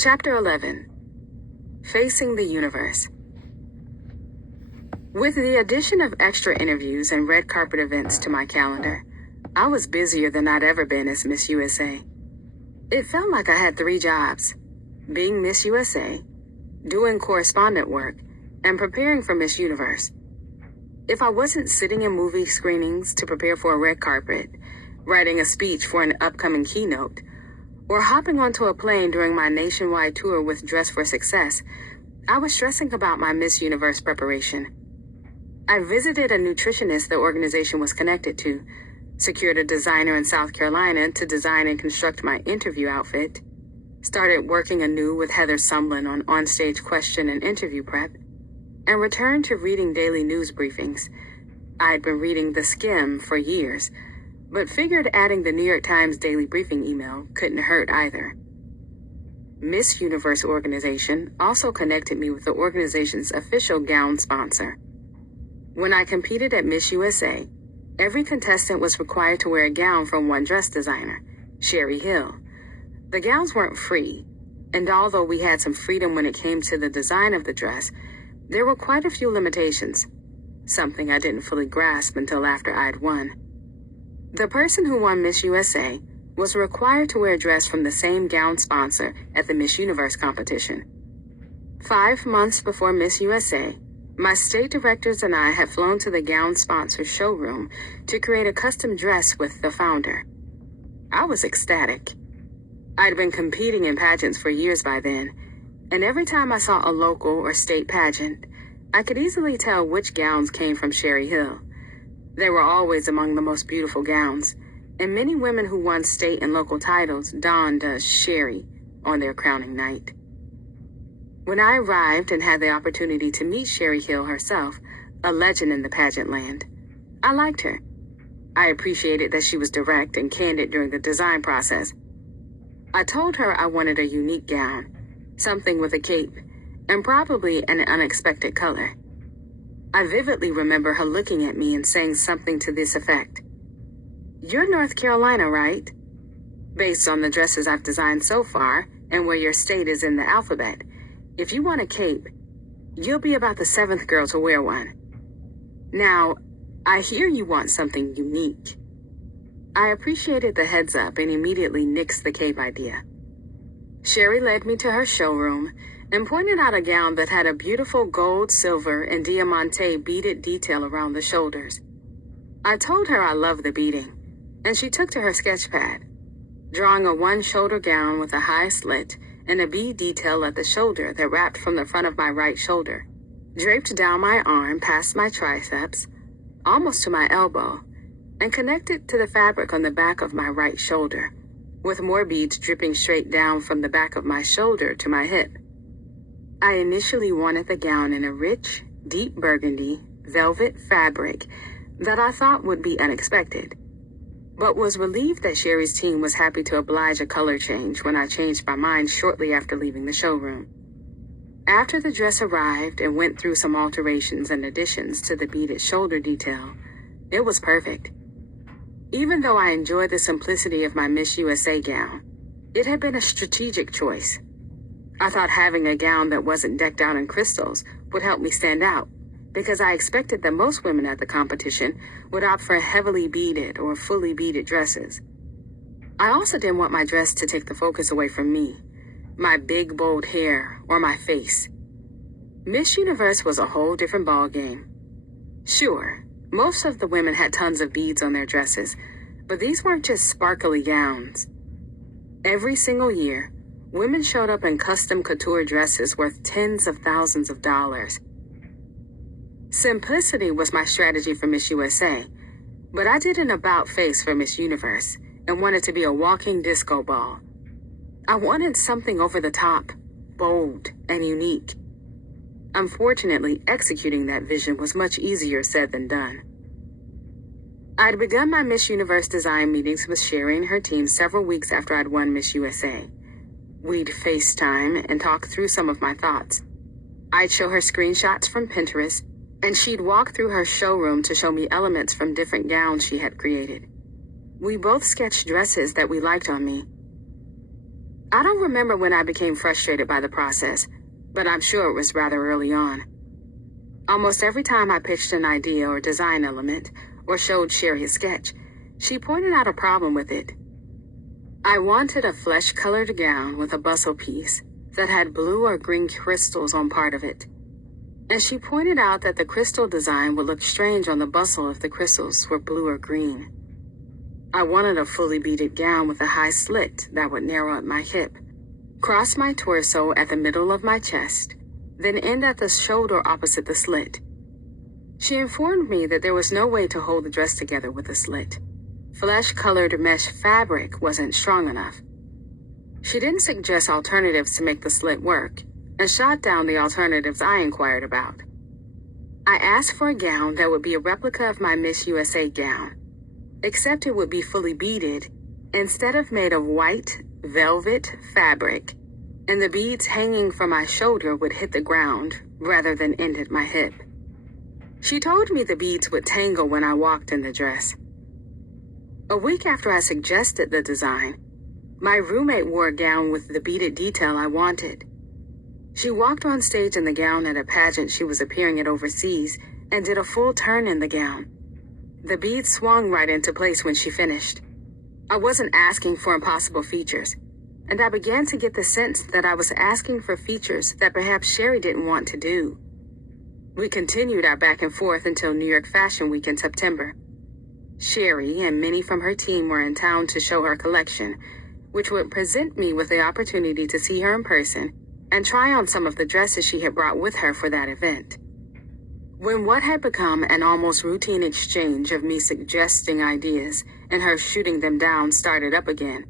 Chapter 11. Facing the Universe. With the addition of extra interviews and red carpet events to my calendar, I was busier than I'd ever been as Miss USA. It felt like I had 3 jobs: being Miss USA, doing correspondent work, and preparing for Miss Universe. If I wasn't sitting in movie screenings to prepare for a red carpet, writing a speech for an upcoming keynote, or hopping onto a plane during my nationwide tour with Dress for Success, I was stressing about my Miss Universe preparation. I visited a nutritionist the organization was connected to, secured a designer in South Carolina to design and construct my interview outfit, started working anew with Heather Sumlin on onstage question and interview prep, and returned to reading daily news briefings. I had been reading The Skim for years, but figured adding the New York Times daily briefing email couldn't hurt either. Miss Universe organization also connected me with the organization's official gown sponsor. When I competed at Miss USA, every contestant was required to wear a gown from one dress designer, Sherry Hill. The gowns weren't free, and although we had some freedom when it came to the design of the dress, there were quite a few limitations, something I didn't fully grasp until after I'd won. The person who won Miss USA was required to wear a dress from the same gown sponsor at the Miss Universe competition. 5 months before Miss USA, my state directors and I had flown to the gown sponsor's showroom to create a custom dress with the founder. I was ecstatic. I'd been competing in pageants for years by then, and every time I saw a local or state pageant, I could easily tell which gowns came from Sherry Hill. They were always among the most beautiful gowns, and many women who won state and local titles donned a Sherry on their crowning night. When I arrived and had the opportunity to meet Sherry Hill herself, a legend in the pageant land, I liked her. I appreciated that she was direct and candid during the design process. I told her I wanted a unique gown, something with a cape, and probably an unexpected color. I vividly remember her looking at me and saying something to this effect: "You're North Carolina, right? Based on the dresses I've designed so far and where your state is in the alphabet, if you want a cape, you'll be about the 7th girl to wear one. Now, I hear you want something unique." I appreciated the heads up and immediately nixed the cape idea. Sherry led me to her showroom and pointed out a gown that had a beautiful gold, silver, and diamante beaded detail around the shoulders. I told her I loved the beading, and she took to her sketch pad, drawing a one-shoulder gown with a high slit and a bead detail at the shoulder that wrapped from the front of my right shoulder, draped down my arm past my triceps, almost to my elbow, and connected to the fabric on the back of my right shoulder, with more beads dripping straight down from the back of my shoulder to my hip. I initially wanted the gown in a rich, deep burgundy, velvet fabric that I thought would be unexpected, but was relieved that Sherry's team was happy to oblige a color change when I changed my mind shortly after leaving the showroom. After the dress arrived and went through some alterations and additions to the beaded shoulder detail, it was perfect. Even though I enjoyed the simplicity of my Miss USA gown, it had been a strategic choice. I thought having a gown that wasn't decked out in crystals would help me stand out, because I expected that most women at the competition would opt for heavily beaded or fully beaded dresses. I also didn't want my dress to take the focus away from me, my big, bold hair, or my face. Miss Universe was a whole different ballgame. Sure, most of the women had tons of beads on their dresses, but these weren't just sparkly gowns. Every single year, women showed up in custom couture dresses worth tens of thousands of dollars. Simplicity was my strategy for Miss USA, but I did an about-face for Miss Universe and wanted to be a walking disco ball. I wanted something over the top, bold, and unique. Unfortunately, executing that vision was much easier said than done. I'd begun my Miss Universe design meetings with Sherry and her team several weeks after I'd won Miss USA. We'd FaceTime and talk through some of my thoughts. I'd show her screenshots from Pinterest, and she'd walk through her showroom to show me elements from different gowns she had created. We both sketched dresses that we liked on me. I don't remember when I became frustrated by the process, but I'm sure it was rather early on. Almost every time I pitched an idea or design element, or showed Sherry a sketch, she pointed out a problem with it. I wanted a flesh-colored gown with a bustle piece that had blue or green crystals on part of it. And she pointed out that the crystal design would look strange on the bustle if the crystals were blue or green. I wanted a fully beaded gown with a high slit that would narrow at my hip, cross my torso at the middle of my chest, then end at the shoulder opposite the slit. She informed me that there was no way to hold the dress together with a slit. Flesh-colored mesh fabric wasn't strong enough. She didn't suggest alternatives to make the slit work, and shot down the alternatives I inquired about. I asked for a gown that would be a replica of my Miss USA gown, except it would be fully beaded instead of made of white velvet fabric, and the beads hanging from my shoulder would hit the ground rather than end at my hip. She told me the beads would tangle when I walked in the dress. A week after I suggested the design, my roommate wore a gown with the beaded detail I wanted. She walked on stage in the gown at a pageant she was appearing at overseas and did a full turn in the gown. The beads swung right into place when she finished. I wasn't asking for impossible features, and I began to get the sense that I was asking for features that perhaps Sherry didn't want to do. We continued our back and forth until New York Fashion Week in September. Sherry and many from her team were in town to show her collection, which would present me with the opportunity to see her in person and try on some of the dresses she had brought with her for that event. When what had become an almost routine exchange of me suggesting ideas and her shooting them down started up again,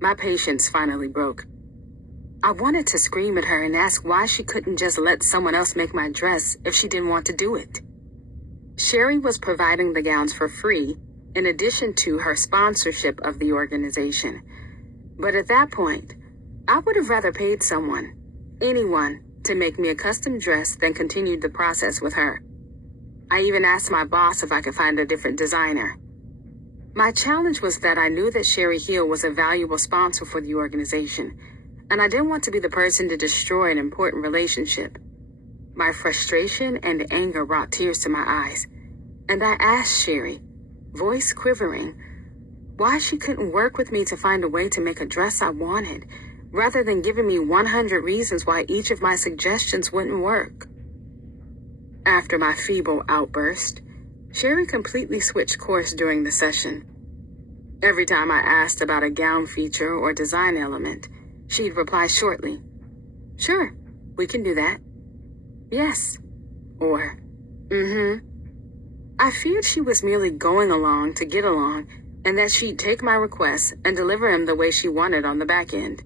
my patience finally broke. I wanted to scream at her and ask why she couldn't just let someone else make my dress if she didn't want to do it. Sherry was providing the gowns for free, in addition to her sponsorship of the organization. But at that point, I would have rather paid someone, anyone, to make me a custom dress than continued the process with her. I even asked my boss if I could find a different designer. My challenge was that I knew that Sherry Hill was a valuable sponsor for the organization, and I didn't want to be the person to destroy an important relationship. My frustration and anger brought tears to my eyes, and I asked Sherry, voice quivering, why she couldn't work with me to find a way to make a dress I wanted, rather than giving me 100 reasons why each of my suggestions wouldn't work. After my feeble outburst, Sherry completely switched course during the session. Every time I asked about a gown feature or design element, she'd reply shortly, "Sure, we can do that." "Yes," or "Mm-hmm." I feared she was merely going along to get along, and that she'd take my requests and deliver them the way she wanted on the back end.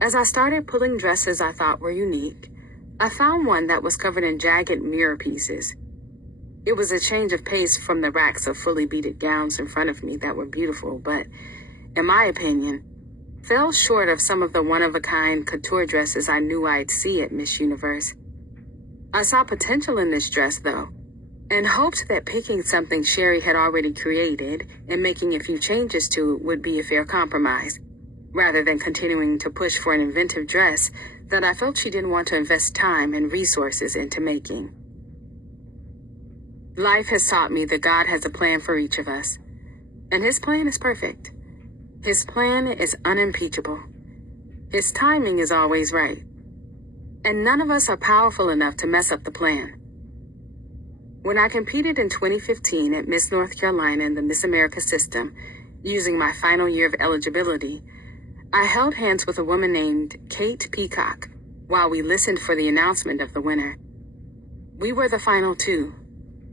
As I started pulling dresses I thought were unique, I found one that was covered in jagged mirror pieces. It was a change of pace from the racks of fully beaded gowns in front of me that were beautiful, but, in my opinion, fell short of some of the one-of-a-kind couture dresses I knew I'd see at Miss Universe. I saw potential in this dress, though, and hoped that picking something Sherry had already created and making a few changes to it would be a fair compromise, rather than continuing to push for an inventive dress that I felt she didn't want to invest time and resources into making. Life has taught me that God has a plan for each of us, and His plan is perfect. His plan is unimpeachable. His timing is always right, and none of us are powerful enough to mess up the plan. When I competed in 2015 at Miss North Carolina in the Miss America system, using my final year of eligibility, I held hands with a woman named Kate Peacock while we listened for the announcement of the winner. We were the final two,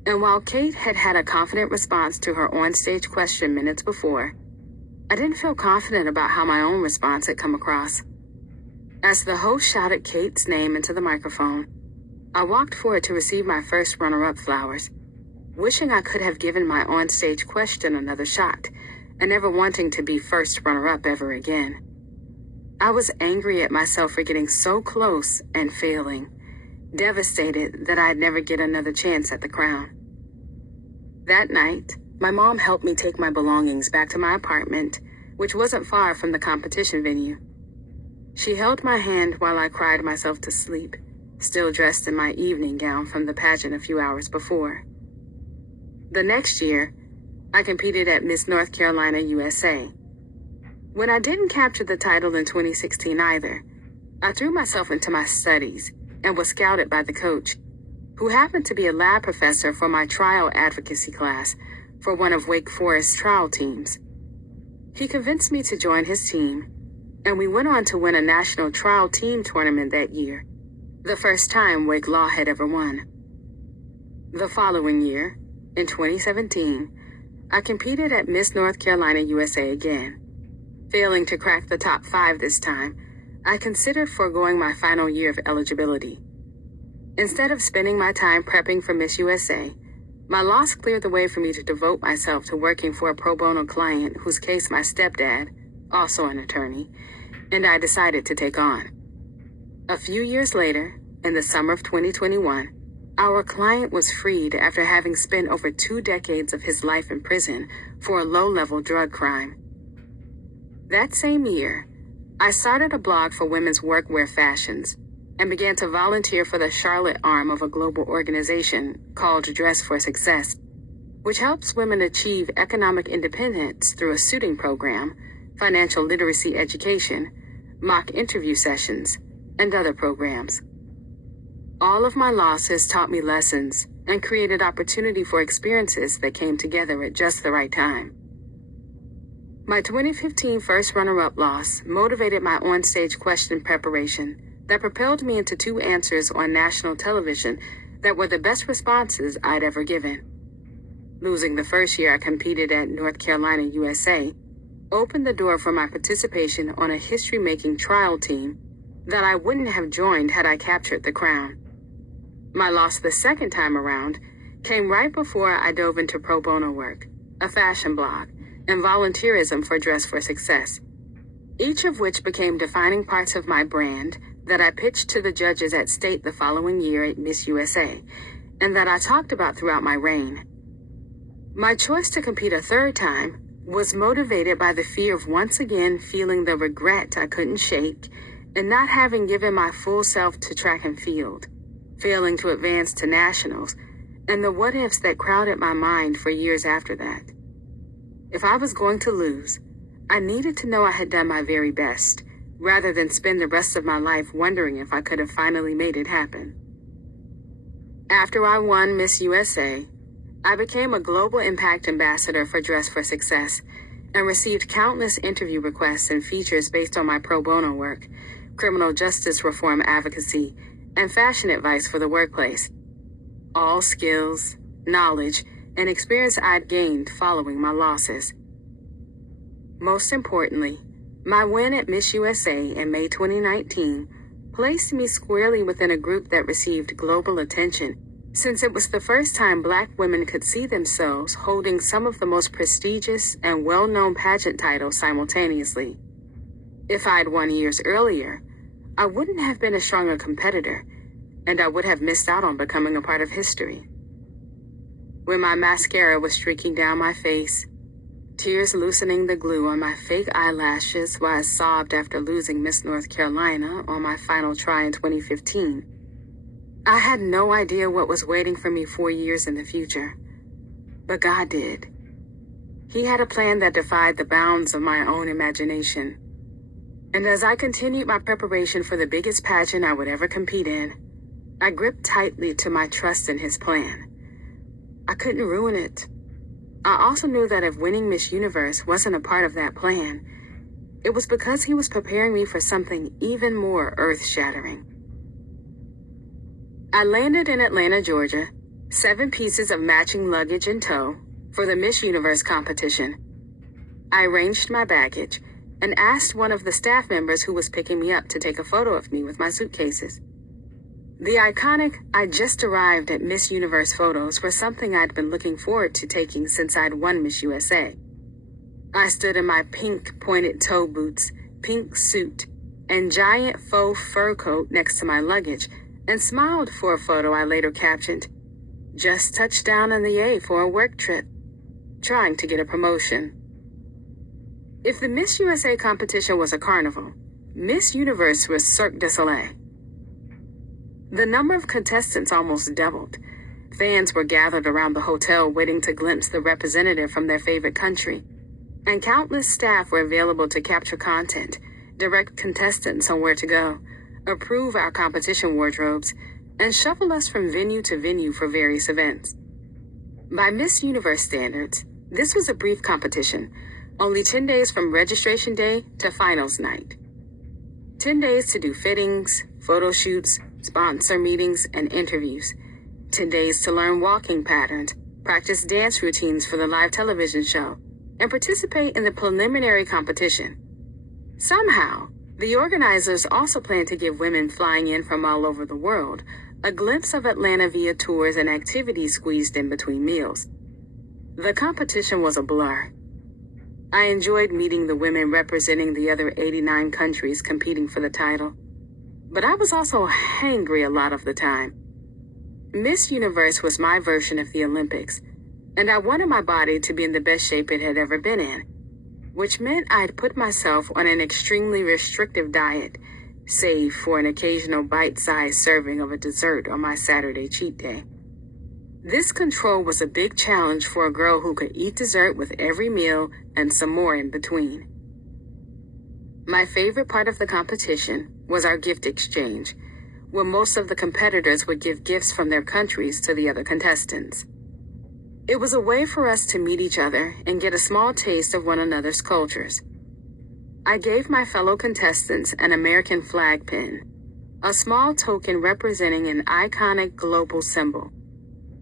and while Kate had had a confident response to her onstage question minutes before, I didn't feel confident about how my own response had come across. As the host shouted Kate's name into the microphone, I walked forward to receive my first runner-up flowers, wishing I could have given my onstage question another shot, and never wanting to be first runner-up ever again. I was angry at myself for getting so close and failing, devastated that I'd never get another chance at the crown. That night, my mom helped me take my belongings back to my apartment, which wasn't far from the competition venue. She held my hand while I cried myself to sleep, still dressed in my evening gown from the pageant a few hours before. The next year, I competed at Miss North Carolina USA. When I didn't capture the title in 2016 either, I threw myself into my studies and was scouted by the coach, who happened to be a lab professor for my trial advocacy class for one of Wake Forest's trial teams. He convinced me to join his team, and we went on to win a national trial team tournament that year, the first time Wake Law had ever won. The following year, in 2017, I competed at Miss North Carolina USA again. Failing to crack the top 5 this time, I considered foregoing my final year of eligibility. Instead of spending my time prepping for Miss USA, my loss cleared the way for me to devote myself to working for a pro bono client whose case my stepdad, also an attorney, and I decided to take on. A few years later, in the summer of 2021, our client was freed after having spent over 2 decades of his life in prison for a low-level drug crime. That same year, I started a blog for women's workwear fashions and began to volunteer for the Charlotte arm of a global organization called Dress for Success, which helps women achieve economic independence through a suiting program, financial literacy education, mock interview sessions, and other programs. All of my losses taught me lessons and created opportunity for experiences that came together at just the right time. My 2015 first runner-up loss motivated my onstage question preparation that propelled me into 2 answers on national television that were the best responses I'd ever given. Losing the first year I competed at North Carolina USA opened the door for my participation on a history-making trial team that I wouldn't have joined had I captured the crown. My loss the second time around came right before I dove into pro bono work, a fashion blog, and volunteerism for Dress for Success, each of which became defining parts of my brand that I pitched to the judges at state the following year at Miss USA, and that I talked about throughout my reign. My choice to compete a third time was motivated by the fear of once again feeling the regret I couldn't shake and not having given my full self to track and field, failing to advance to nationals, and the what-ifs that crowded my mind for years after that. If I was going to lose, I needed to know I had done my very best, rather than spend the rest of my life wondering if I could have finally made it happen. After I won Miss USA, I became a global impact ambassador for Dress for Success and received countless interview requests and features based on my pro bono work, criminal justice reform advocacy, and fashion advice for the workplace. All skills, knowledge, and experience I'd gained following my losses. Most importantly, my win at Miss USA in May 2019 placed me squarely within a group that received global attention, since it was the first time Black women could see themselves holding some of the most prestigious and well-known pageant titles simultaneously. If I'd won years earlier, I wouldn't have been a stronger competitor, and I would have missed out on becoming a part of history. When my mascara was streaking down my face, tears loosening the glue on my fake eyelashes while I sobbed after losing Miss North Carolina on my final try in 2015, I had no idea what was waiting for me 4 years in the future. But God did. He had a plan that defied the bounds of my own imagination. And as I continued my preparation for the biggest pageant I would ever compete in, I gripped tightly to my trust in his plan. I couldn't ruin it. I also knew that if winning Miss Universe wasn't a part of that plan, it was because he was preparing me for something even more earth-shattering. I landed in Atlanta, Georgia, 7 pieces of matching luggage in tow for the Miss Universe competition. I arranged my baggage and asked one of the staff members who was picking me up to take a photo of me with my suitcases. The iconic "I just arrived at Miss Universe" photos were something I'd been looking forward to taking since I'd won Miss USA. I stood in my pink pointed toe boots, pink suit, and giant faux fur coat next to my luggage and smiled for a photo I later captioned, "Just touched down in the A for a work trip, trying to get a promotion." If the Miss USA competition was a carnival, Miss Universe was Cirque du Soleil. The number of contestants almost doubled. Fans were gathered around the hotel waiting to glimpse the representative from their favorite country, and countless staff were available to capture content, direct contestants on where to go, approve our competition wardrobes, and shuffle us from venue to venue for various events. By Miss Universe standards, this was a brief competition, only 10 days from registration day to finals night. 10 days to do fittings, photo shoots, sponsor meetings, and interviews. 10 days to learn walking patterns, practice dance routines for the live television show, and participate in the preliminary competition. Somehow, the organizers also plan to give women flying in from all over the world a glimpse of Atlanta via tours and activities squeezed in between meals. The competition was a blur. I enjoyed meeting the women representing the other 89 countries competing for the title, but I was also hangry a lot of the time. Miss Universe was my version of the Olympics, and I wanted my body to be in the best shape it had ever been in, which meant I'd put myself on an extremely restrictive diet, save for an occasional bite-sized serving of a dessert on my Saturday cheat day. This control was a big challenge for a girl who could eat dessert with every meal and some more in between. My favorite part of the competition was our gift exchange, where most of the competitors would give gifts from their countries to the other contestants. It was a way for us to meet each other and get a small taste of one another's cultures. I gave my fellow contestants an American flag pin, a small token representing an iconic global symbol.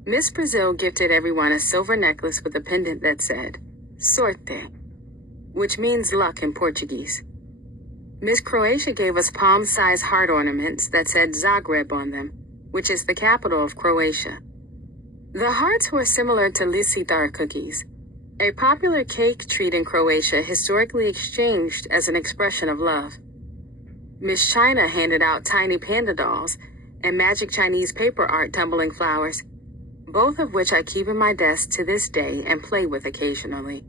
Miss Brazil gifted everyone a silver necklace with a pendant that said, Sorte, which means luck in Portuguese. Miss Croatia gave us palm-sized heart ornaments that said Zagreb on them, which is the capital of Croatia. The hearts were similar to lisitar cookies, a popular cake treat in Croatia historically exchanged as an expression of love. Miss China handed out tiny panda dolls and magic Chinese paper art tumbling flowers, both of which I keep in my desk to this day and play with occasionally.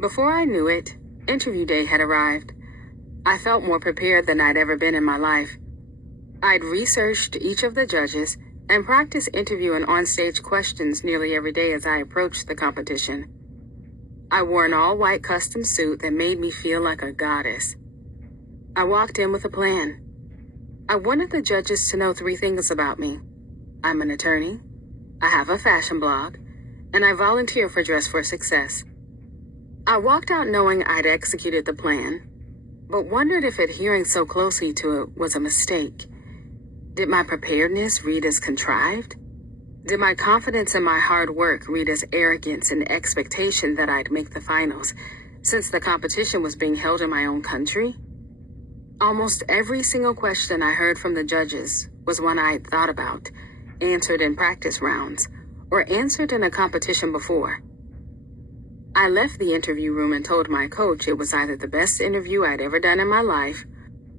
Before I knew it, interview day had arrived. I felt more prepared than I'd ever been in my life. I'd researched each of the judges and practiced interview and onstage questions nearly every day as I approached the competition. I wore an all-white custom suit that made me feel like a goddess. I walked in with a plan. I wanted the judges to know 3 things about me. I'm an attorney, I have a fashion blog, and I volunteer for Dress for Success. I walked out knowing I'd executed the plan, but wondered if adhering so closely to it was a mistake. Did my preparedness read as contrived? Did my confidence in my hard work read as arrogance and expectation that I'd make the finals, since the competition was being held in my own country? Almost every single question I heard from the judges was one I had thought about, answered in practice rounds, or answered in a competition before. I left the interview room and told my coach it was either the best interview I'd ever done in my life,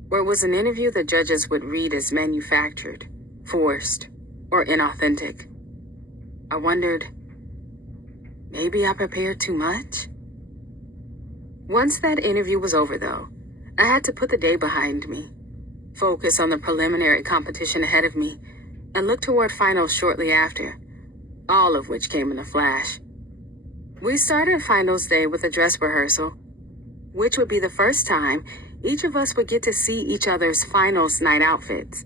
or it was an interview the judges would read as manufactured, forced, or inauthentic. I wondered, maybe I prepared too much? Once that interview was over, though, I had to put the day behind me, focus on the preliminary competition ahead of me, and look toward finals shortly after, all of which came in a flash. We started finals day with a dress rehearsal, which would be the first time each of us would get to see each other's finals night outfits.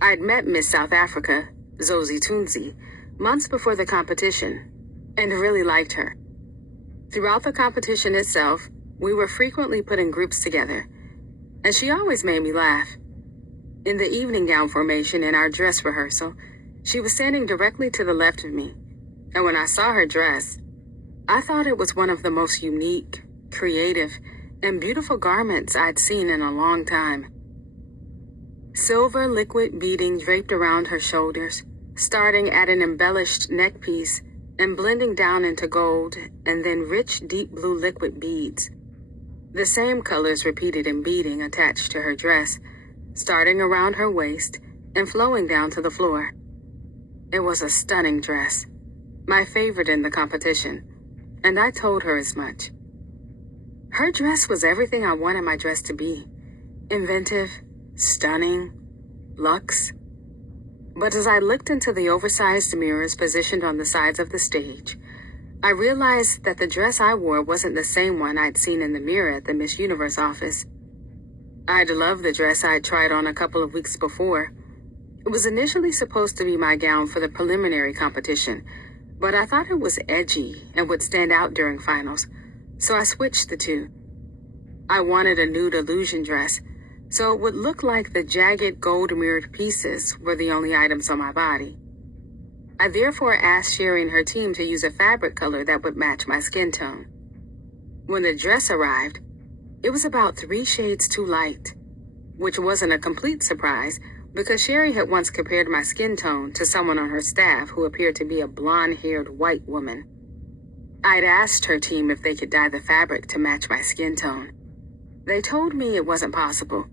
I'd met Miss South Africa, Zosie Tunzi, months before the competition, and really liked her. Throughout the competition itself, we were frequently put in groups together, and she always made me laugh. In the evening gown formation in our dress rehearsal, she was standing directly to the left of me, and when I saw her dress, I thought it was one of the most unique, creative, and beautiful garments I'd seen in a long time. Silver liquid beading draped around her shoulders, starting at an embellished neck piece and blending down into gold and then rich deep blue liquid beads. The same colors repeated in beading attached to her dress, starting around her waist and flowing down to the floor. It was a stunning dress, my favorite in the competition, and I told her as much. Her dress was everything I wanted my dress to be. Inventive, stunning, luxe. But as I looked into the oversized mirrors positioned on the sides of the stage, I realized that the dress I wore wasn't the same one I'd seen in the mirror at the Miss Universe office. I'd loved the dress I'd tried on a couple of weeks before. It was initially supposed to be my gown for the preliminary competition, but I thought it was edgy and would stand out during finals, so I switched the two. I wanted a nude illusion dress, so it would look like the jagged gold-mirrored pieces were the only items on my body. I therefore asked Sherry and her team to use a fabric color that would match my skin tone. When the dress arrived, it was about 3 shades too light, which wasn't a complete surprise because Sherry had once compared my skin tone to someone on her staff who appeared to be a blonde-haired white woman. I'd asked her team if they could dye the fabric to match my skin tone. They told me it wasn't possible,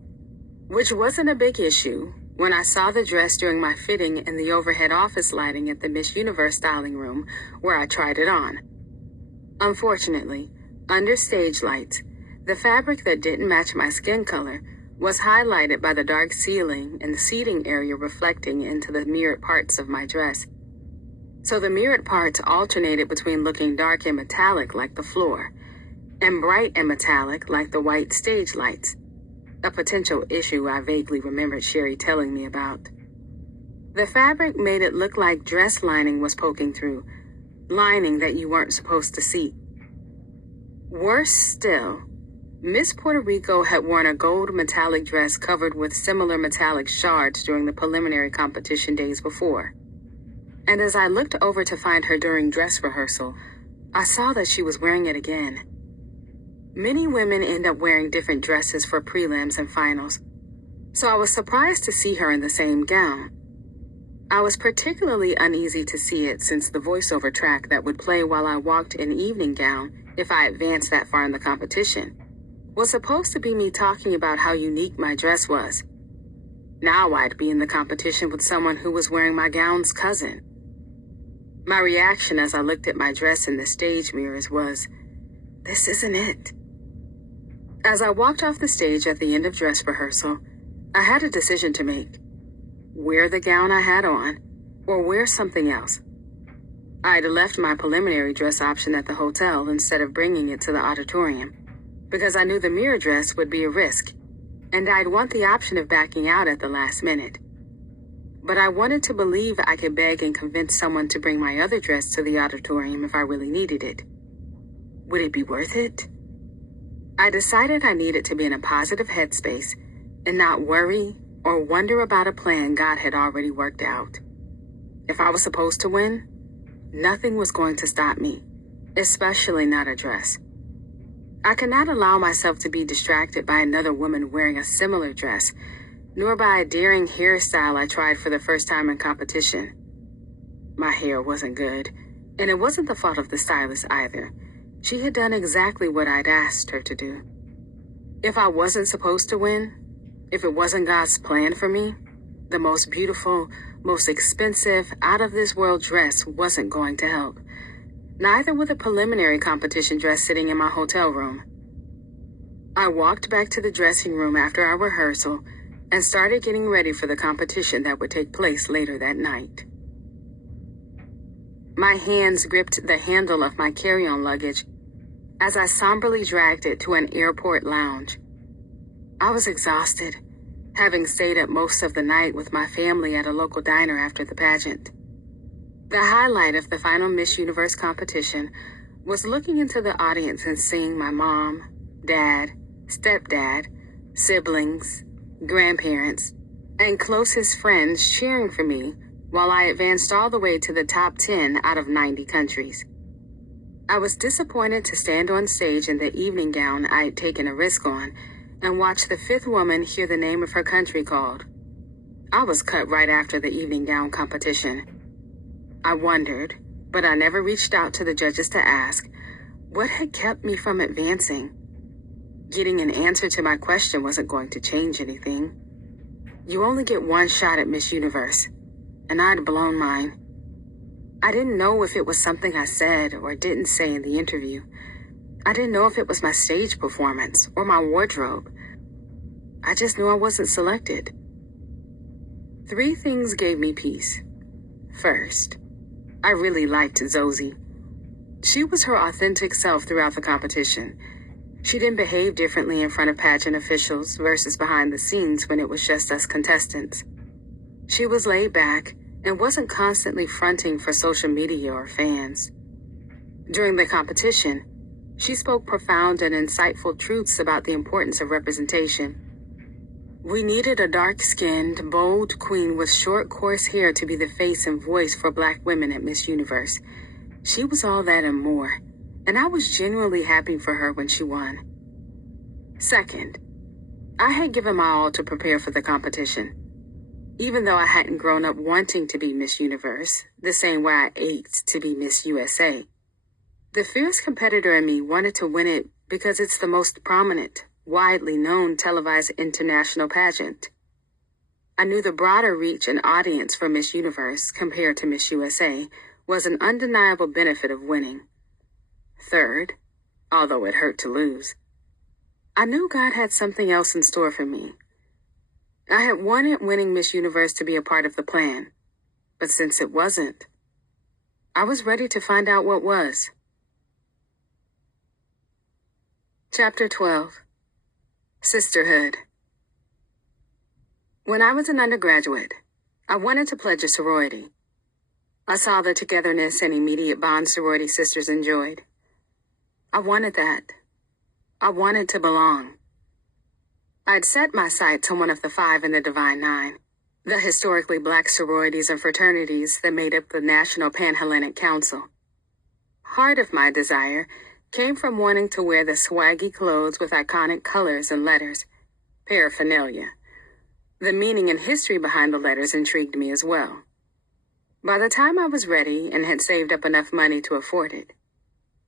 which wasn't a big issue when I saw the dress during my fitting in the overhead office lighting at the Miss Universe styling room where I tried it on. Unfortunately, under stage lights, the fabric that didn't match my skin color was highlighted by the dark ceiling and the seating area reflecting into the mirrored parts of my dress. So the mirrored parts alternated between looking dark and metallic like the floor, and bright and metallic like the white stage lights. A potential issue I vaguely remembered Sherry telling me about. The fabric made it look like dress lining was poking through, lining that you weren't supposed to see. Worse still, Miss Puerto Rico had worn a gold metallic dress covered with similar metallic shards during the preliminary competition days before. And as I looked over to find her during dress rehearsal, I saw that she was wearing it again. Many women end up wearing different dresses for prelims and finals, so I was surprised to see her in the same gown. I was particularly uneasy to see it since the voiceover track that would play while I walked in evening gown if I advanced that far in the competition was supposed to be me talking about how unique my dress was. Now I'd be in the competition with someone who was wearing my gown's cousin. My reaction as I looked at my dress in the stage mirrors was, "This isn't it." As I walked off the stage at the end of dress rehearsal, I had a decision to make. Wear the gown I had on, or wear something else. I'd left my preliminary dress option at the hotel instead of bringing it to the auditorium, because I knew the mirror dress would be a risk, and I'd want the option of backing out at the last minute. But I wanted to believe I could beg and convince someone to bring my other dress to the auditorium if I really needed it. Would it be worth it? I decided I needed to be in a positive headspace and not worry or wonder about a plan God had already worked out. If I was supposed to win, nothing was going to stop me, especially not a dress. I could not allow myself to be distracted by another woman wearing a similar dress, nor by a daring hairstyle I tried for the first time in competition. My hair wasn't good, and it wasn't the fault of the stylist either. She had done exactly what I'd asked her to do. If I wasn't supposed to win, if it wasn't God's plan for me, the most beautiful, most expensive, out-of-this-world dress wasn't going to help. Neither would the preliminary competition dress sitting in my hotel room. I walked back to the dressing room after our rehearsal and started getting ready for the competition that would take place later that night. My hands gripped the handle of my carry-on luggage as I somberly dragged it to an airport lounge. I was exhausted, having stayed up most of the night with my family at a local diner after the pageant. The highlight of the final Miss Universe competition was looking into the audience and seeing my mom, dad, stepdad, siblings, grandparents, and closest friends cheering for me while I advanced all the way to the top 10 out of 90 countries. I was disappointed to stand on stage in the evening gown I had taken a risk on and watch the fifth woman hear the name of her country called. I was cut right after the evening gown competition. I wondered, but I never reached out to the judges to ask, what had kept me from advancing? Getting an answer to my question wasn't going to change anything. You only get one shot at Miss Universe, and I'd blown mine. I didn't know if it was something I said or didn't say in the interview. I didn't know if it was my stage performance or my wardrobe. I just knew I wasn't selected. 3 things gave me peace. First, I really liked Zosie. She was her authentic self throughout the competition. She didn't behave differently in front of pageant officials versus behind the scenes when it was just us contestants. She was laid back and wasn't constantly fronting for social media or fans. During the competition, she spoke profound and insightful truths about the importance of representation. We needed a dark-skinned, bold queen with short, coarse hair to be the face and voice for Black women at Miss Universe. She was all that and more, and I was genuinely happy for her when she won. Second, I had given my all to prepare for the competition. Even though I hadn't grown up wanting to be Miss Universe, the same way I ached to be Miss USA, the fierce competitor in me wanted to win it because it's the most prominent, widely known televised international pageant. I knew the broader reach and audience for Miss Universe compared to Miss USA was an undeniable benefit of winning. Third, although it hurt to lose, I knew God had something else in store for me. I had wanted winning Miss Universe to be a part of the plan, but since it wasn't, I was ready to find out what was. Chapter 12. Sisterhood. When I was an undergraduate, I wanted to pledge a sorority. I saw the togetherness and immediate bond sorority sisters enjoyed. I wanted that. I wanted to belong. I'd set my sights on one of the 5 in the Divine Nine, the historically Black sororities and fraternities that made up the National Pan-Hellenic Council. Part of my desire came from wanting to wear the swaggy clothes with iconic colors and letters, paraphernalia. The meaning and history behind the letters intrigued me as well. By the time I was ready and had saved up enough money to afford it,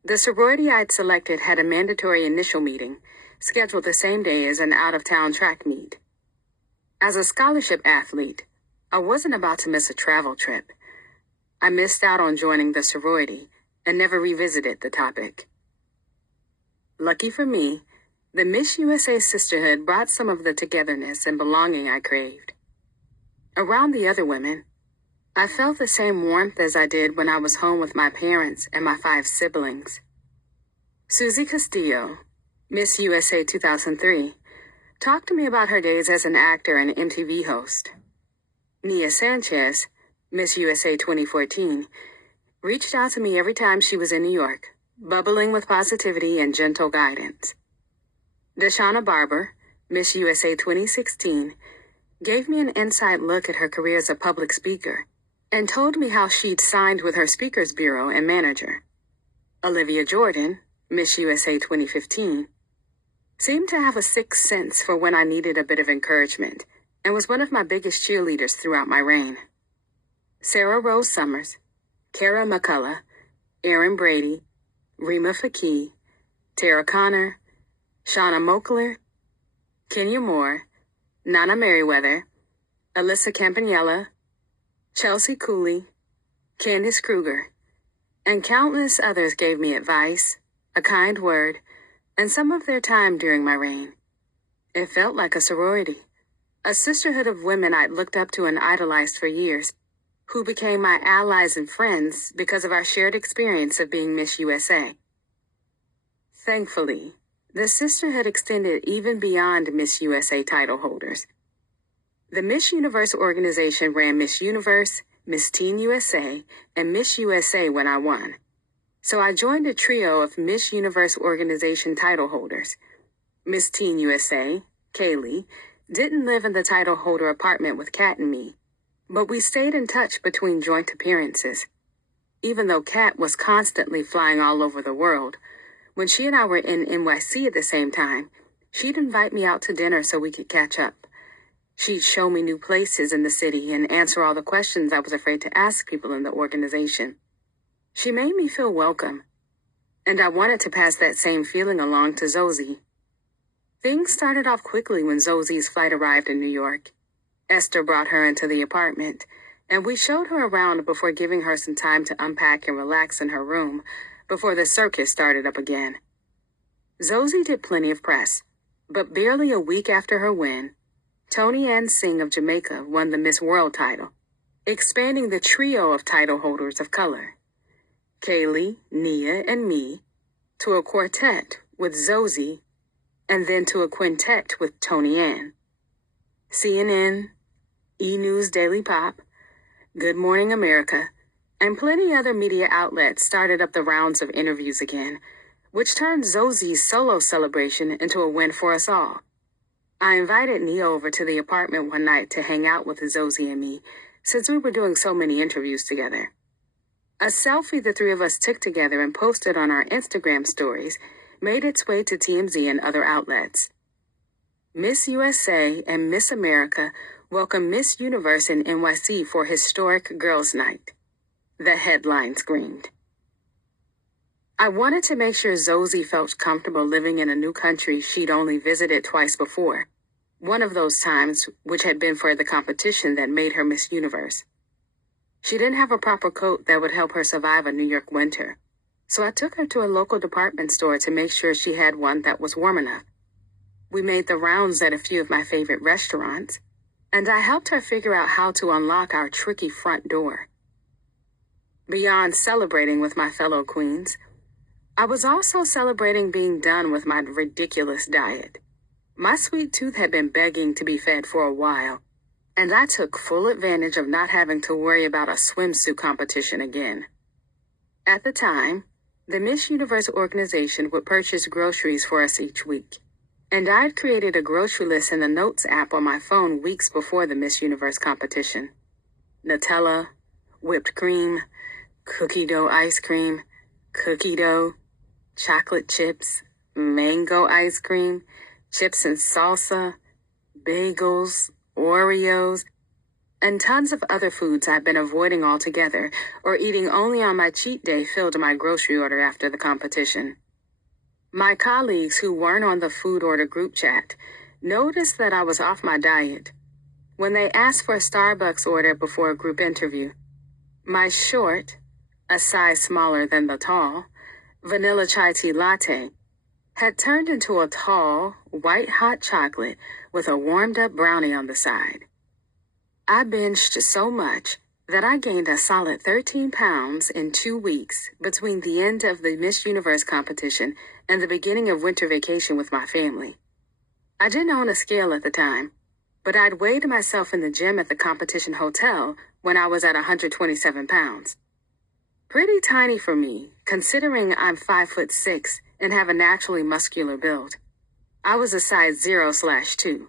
the sorority I'd selected had a mandatory initial meeting scheduled the same day as an out-of-town track meet. As a scholarship athlete, I wasn't about to miss a travel trip. I missed out on joining the sorority and never revisited the topic. Lucky for me, the Miss USA sisterhood brought some of the togetherness and belonging I craved. Around the other women, I felt the same warmth as I did when I was home with my parents and my 5 siblings. Susie Castillo, Miss USA 2003, talked to me about her days as an actor and MTV host. Nia Sanchez, Miss USA 2014, reached out to me every time she was in New York, bubbling with positivity and gentle guidance. Deshauna Barber, Miss USA 2016, gave me an inside look at her career as a public speaker and told me how she'd signed with her speakers bureau and manager. Olivia Jordan, Miss USA 2015, seemed to have a sixth sense for when I needed a bit of encouragement and was one of my biggest cheerleaders throughout my reign. Sarah Rose Summers, Kara McCullough, Erin Brady, Rima Fakih, Tara Connor, Shauna Mokler, Kenya Moore, Nana Merriweather, Alyssa Campaniella, Chelsea Cooley, Candace Kruger, and countless others gave me advice, a kind word, and some of their time during my reign. It felt like a sorority, a sisterhood of women I'd looked up to and idolized for years, who became my allies and friends because of our shared experience of being Miss USA. Thankfully, the sisterhood extended even beyond Miss USA title holders. The Miss Universe organization ran Miss Universe, Miss Teen USA, and Miss USA when I won. So I joined a trio of Miss Universe organization title holders. Miss Teen USA, Kaylee, didn't live in the title holder apartment with Kat and me, but we stayed in touch between joint appearances. Even though Kat was constantly flying all over the world, when she and I were in NYC at the same time, she'd invite me out to dinner so we could catch up. She'd show me new places in the city and answer all the questions I was afraid to ask people in the organization. She made me feel welcome, and I wanted to pass that same feeling along to Zosie. Things started off quickly when Zosie's flight arrived in New York. Esther brought her into the apartment, and we showed her around before giving her some time to unpack and relax in her room before the circus started up again. Zosie did plenty of press, but barely a week after her win, Toni Ann Singh of Jamaica won the Miss World title, expanding the trio of title holders of color, Kaylee, Nia, and me, to a quartet with Zosie, and then to a quintet with Toni Ann. CNN, E! News Daily Pop, Good Morning America, and plenty other media outlets started up the rounds of interviews again, which turned Zosie's solo celebration into a win for us all. I invited Nia over to the apartment one night to hang out with Zosie and me, since we were doing so many interviews together. A selfie the three of us took together and posted on our Instagram stories made its way to TMZ and other outlets. Miss USA and Miss America welcomed Miss Universe in NYC for historic Girls' Night. The headline screamed. I wanted to make sure Zosie felt comfortable living in a new country she'd only visited twice before, one of those times which had been for the competition that made her Miss Universe. She didn't have a proper coat that would help her survive a New York winter, so I took her to a local department store to make sure she had one that was warm enough. We made the rounds at a few of my favorite restaurants, and I helped her figure out how to unlock our tricky front door. Beyond celebrating with my fellow queens, I was also celebrating being done with my ridiculous diet. My sweet tooth had been begging to be fed for a while, and I took full advantage of not having to worry about a swimsuit competition again. At the time, the Miss Universe organization would purchase groceries for us each week, and I'd created a grocery list in the Notes app on my phone weeks before the Miss Universe competition. Nutella, whipped cream, cookie dough ice cream, cookie dough, chocolate chips, mango ice cream, chips and salsa, bagels, Oreos, and tons of other foods I've been avoiding altogether or eating only on my cheat day filled my grocery order after the competition. My colleagues who weren't on the food order group chat noticed that I was off my diet. When they asked for a Starbucks order before a group interview, my short, a size smaller than the tall, vanilla chai tea latte had turned into a tall, white hot chocolate with a warmed up brownie on the side. I binged so much that I gained a solid 13 pounds in 2 weeks between the end of the Miss Universe competition and the beginning of winter vacation with my family. I didn't own a scale at the time, but I'd weighed myself in the gym at the competition hotel when I was at 127 pounds. Pretty tiny for me, considering I'm 5'6" and have a naturally muscular build. I was a size 0/2.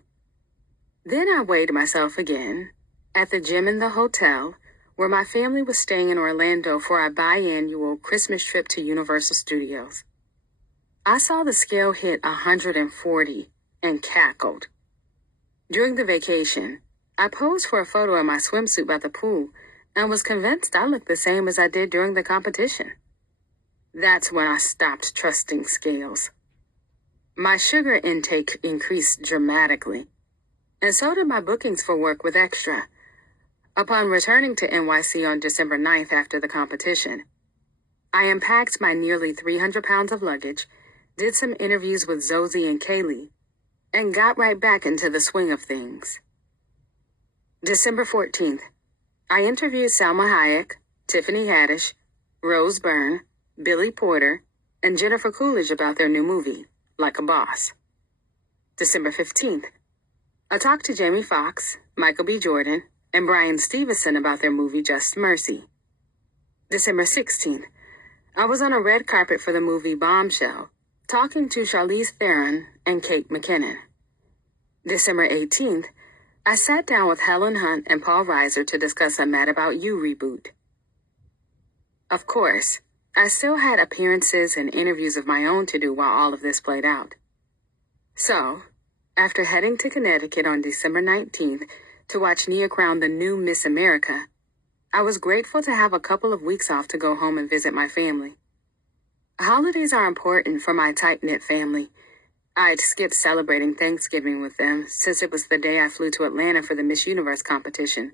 Then I weighed myself again at the gym in the hotel where my family was staying in Orlando for our biannual Christmas trip to Universal Studios. I saw the scale hit 140 and cackled. During the vacation, I posed for a photo in my swimsuit by the pool and was convinced I looked the same as I did during the competition. That's when I stopped trusting scales. My sugar intake increased dramatically, and so did my bookings for work with Extra. Upon returning to NYC on December 9th after the competition, I unpacked my nearly 300 pounds of luggage, did some interviews with Zosie and Kaylee, and got right back into the swing of things. December 14th, I interviewed Salma Hayek, Tiffany Haddish, Rose Byrne, Billy Porter, and Jennifer Coolidge about their new movie, Like a Boss. December 15th, I talked to Jamie Foxx, Michael B. Jordan, and Brian Stevenson about their movie Just Mercy. December 16th, I was on a red carpet for the movie Bombshell, talking to Charlize Theron and Kate McKinnon. December 18th, I sat down with Helen Hunt and Paul Reiser to discuss a Mad About You reboot. Of course, I still had appearances and interviews of my own to do while all of this played out. So, after heading to Connecticut on December 19th to watch Nia crown the new Miss America, I was grateful to have a couple of weeks off to go home and visit my family. Holidays are important for my tight-knit family. I'd skipped celebrating Thanksgiving with them since it was the day I flew to Atlanta for the Miss Universe competition,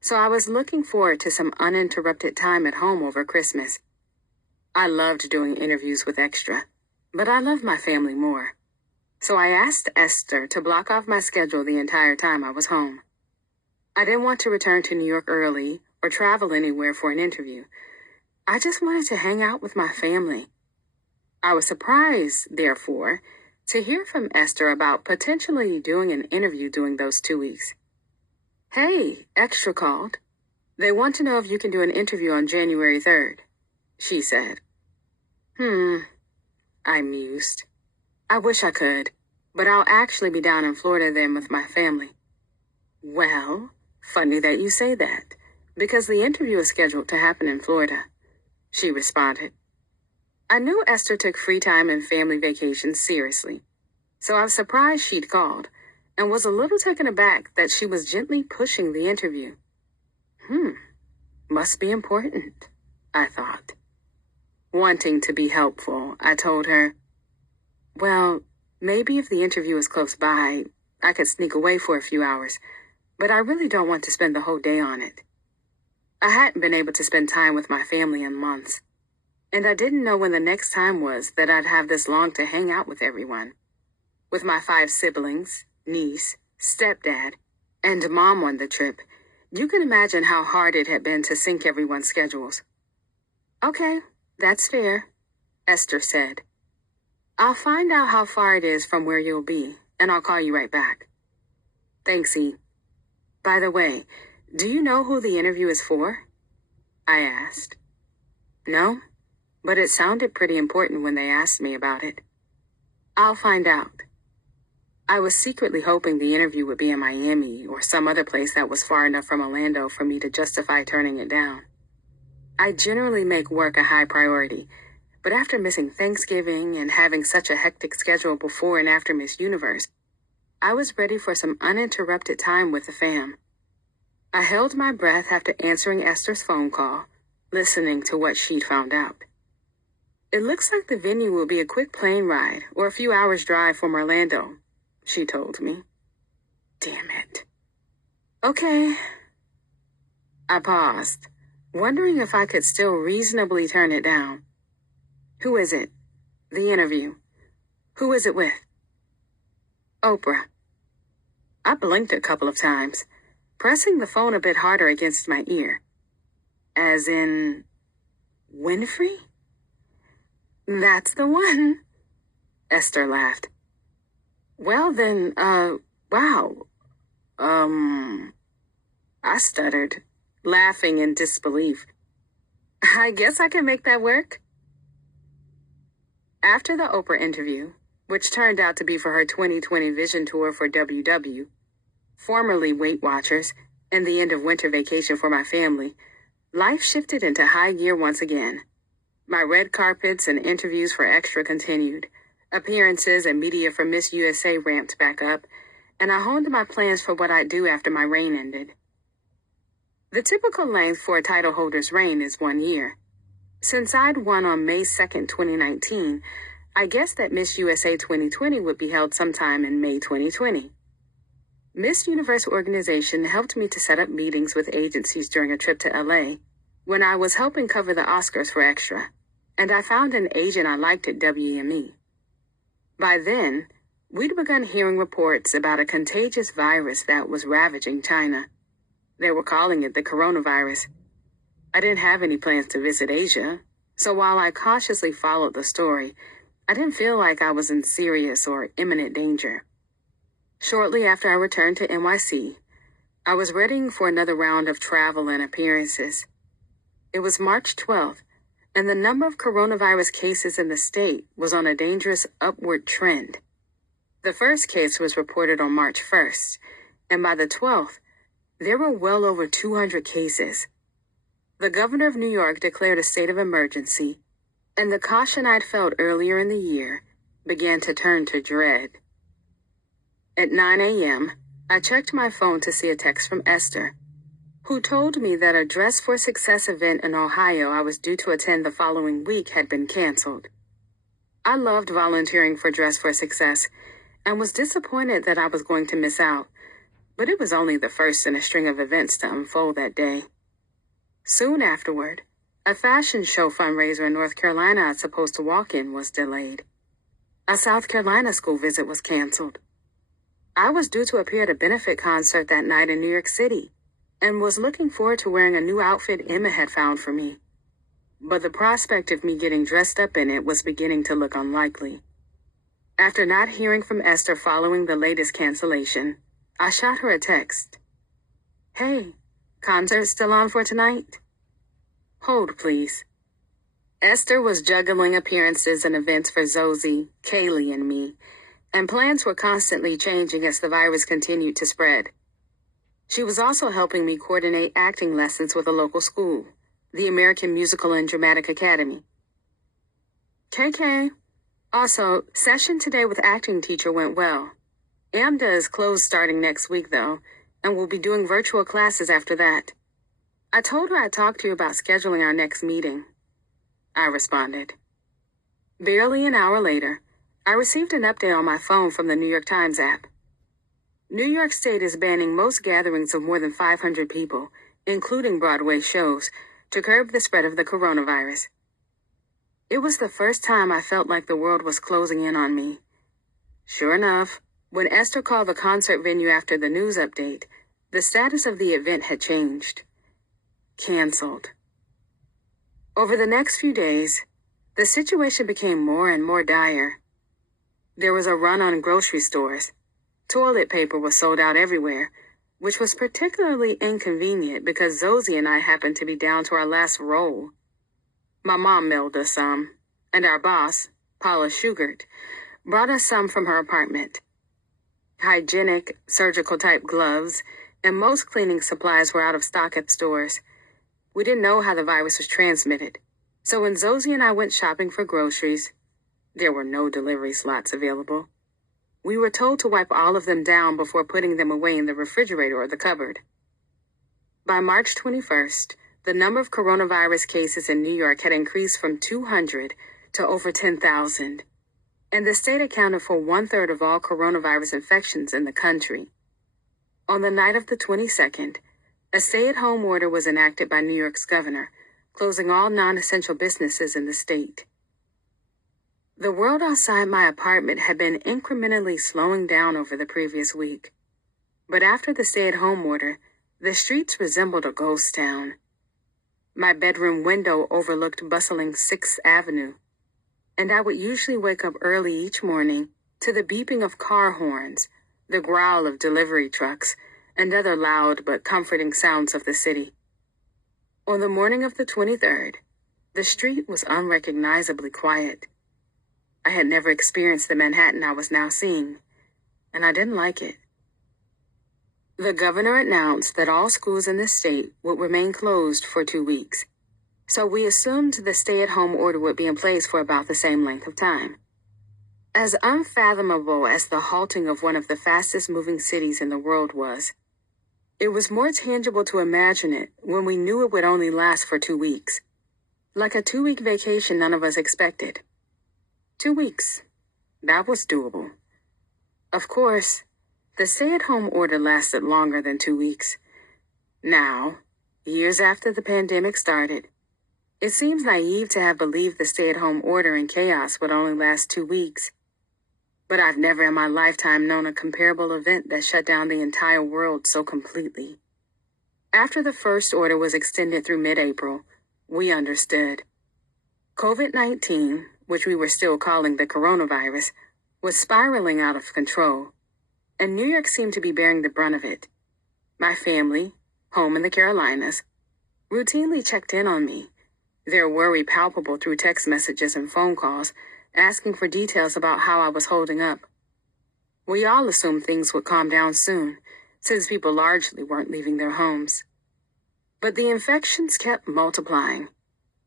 so I was looking forward to some uninterrupted time at home over Christmas. I loved doing interviews with Extra. but I love my family more. So I asked Esther to block off my schedule the entire time I was home. I didn't want to return to New York early or travel anywhere for an interview. I just wanted to hang out with my family. I was surprised, therefore, to hear from Esther about potentially doing an interview during those 2 weeks. "Hey, Extra called. They want to know if you can do an interview on January 3rd, she said. I mused. I wish I could, but I'll actually be down in Florida then with my family. Well, funny that you say that, because the interview is scheduled to happen in Florida, she responded. I knew Esther took free time and family vacations seriously, so I was surprised she'd called and was a little taken aback that she was gently pushing the interview. Must be important, I thought. Wanting to be helpful, I told her, well, maybe if the interview is close by, I could sneak away for a few hours, but I really don't want to spend the whole day on it. I hadn't been able to spend time with my family in months, and I didn't know when the next time was that I'd have this long to hang out with everyone. With my 5 siblings, niece, stepdad, and mom on the trip, you can imagine how hard it had been to sync everyone's schedules. Okay, that's fair, Esther said. I'll find out how far it is from where you'll be, and I'll call you right back. Thanks, E. By the way, do you know who the interview is for? I asked. No, but it sounded pretty important when they asked me about it. I'll find out. I was secretly hoping the interview would be in Miami or some other place that was far enough from Orlando for me to justify turning it down. I generally make work a high priority, but after missing Thanksgiving and having such a hectic schedule before and after Miss Universe, I was ready for some uninterrupted time with the fam. I held my breath after answering Esther's phone call, listening to what she'd found out. It looks like the venue will be a quick plane ride or a few hours drive from Orlando, she told me. Damn it. Okay. I paused, wondering if I could still reasonably turn it down. Who is it? The interview. Who is it with? Oprah. I blinked a couple of times, pressing the phone a bit harder against my ear. As in, Winfrey? That's the one. Esther laughed. Well then, wow. I stuttered, laughing in disbelief. I guess I can make that work. After the Oprah interview, which turned out to be for her 2020 vision tour for WW, formerly Weight Watchers, and the end of winter vacation for my family, life shifted into high gear once again. My red carpets and interviews for Extra continued. Appearances and media for Miss USA ramped back up, and I honed my plans for what I'd do after my reign ended. The typical length for a title holder's reign is 1 year. Since I'd won on May 2nd, 2019, I guessed that Miss USA 2020 would be held sometime in May 2020. Miss Universe organization helped me to set up meetings with agencies during a trip to LA when I was helping cover the Oscars for Extra, and I found an agent I liked at WME. By then, we'd begun hearing reports about a contagious virus that was ravaging China. They were calling it the coronavirus. I didn't have any plans to visit Asia, so while I cautiously followed the story, I didn't feel like I was in serious or imminent danger. Shortly after I returned to NYC, I was readying for another round of travel and appearances. It was March 12th, and the number of coronavirus cases in the state was on a dangerous upward trend. The first case was reported on March 1st, and by the 12th, there were well over 200 cases. The governor of New York declared a state of emergency, and the caution I'd felt earlier in the year began to turn to dread. At 9 a.m., I checked my phone to see a text from Esther, who told me that a Dress for Success event in Ohio I was due to attend the following week had been canceled. I loved volunteering for Dress for Success and was disappointed that I was going to miss out, but it was only the first in a string of events to unfold that day. Soon afterward, a fashion show fundraiser in North Carolina I was supposed to walk in was delayed. A South Carolina school visit was canceled. I was due to appear at a benefit concert that night in New York City and was looking forward to wearing a new outfit Emma had found for me. But the prospect of me getting dressed up in it was beginning to look unlikely. After not hearing from Esther following the latest cancellation, I shot her a text. "Hey, concert still on for tonight?" "Hold, please." Esther was juggling appearances and events for Zosie, Kaylee, and me, and plans were constantly changing as the virus continued to spread. She was also helping me coordinate acting lessons with a local school, the American Musical and Dramatic Academy. "KK. Also, session today with acting teacher went well. AMDA is closed starting next week, though, and we'll be doing virtual classes after that. I told her I'd talk to you about scheduling our next meeting," I responded. Barely an hour later, I received an update on my phone from the New York Times app. New York State is banning most gatherings of more than 500 people, including Broadway shows, to curb the spread of the coronavirus. It was the first time I felt like the world was closing in on me. Sure enough, when Esther called the concert venue after the news update, the status of the event had changed. Canceled. Over the next few days, the situation became more and more dire. There was a run on grocery stores. Toilet paper was sold out everywhere, which was particularly inconvenient because Zosie and I happened to be down to our last roll. My mom mailed us some, and our boss, Paula Schugert, brought us some from her apartment. Hygienic, surgical-type gloves and most cleaning supplies were out of stock at stores. We didn't know how the virus was transmitted, so when Zosie and I went shopping for groceries, there were no delivery slots available. We were told to wipe all of them down before putting them away in the refrigerator or the cupboard. By March 21st, the number of coronavirus cases in New York had increased from 200 to over 10,000, and the state accounted for 1/3 of all coronavirus infections in the country. On the night of the 22nd, a stay-at-home order was enacted by New York's governor, closing all non-essential businesses in the state. The world outside my apartment had been incrementally slowing down over the previous week, but after the stay-at-home order, the streets resembled a ghost town. My bedroom window overlooked bustling 6th Avenue, and I would usually wake up early each morning to the beeping of car horns, the growl of delivery trucks, and other loud but comforting sounds of the city. On the morning of the 23rd, the street was unrecognizably quiet. I had never experienced the Manhattan I was now seeing, and I didn't like it. The governor announced that all schools in the state would remain closed for 2 weeks, so we assumed the stay-at-home order would be in place for about the same length of time. As unfathomable as the halting of one of the fastest-moving cities in the world was, it was more tangible to imagine it when we knew it would only last for 2 weeks. Like a 2-week vacation none of us expected. 2 weeks. That was doable. Of course, the stay-at-home order lasted longer than 2 weeks. Now, years after the pandemic started, it seems naive to have believed the stay-at-home order and chaos would only last 2 weeks. But I've never in my lifetime known a comparable event that shut down the entire world so completely. After the first order was extended through mid-April, we understood. COVID-19, which we were still calling the coronavirus, was spiraling out of control, and New York seemed to be bearing the brunt of it. My family, home in the Carolinas, routinely checked in on me, their worry palpable through text messages and phone calls, asking for details about how I was holding up. We all assumed things would calm down soon, since people largely weren't leaving their homes. But the infections kept multiplying,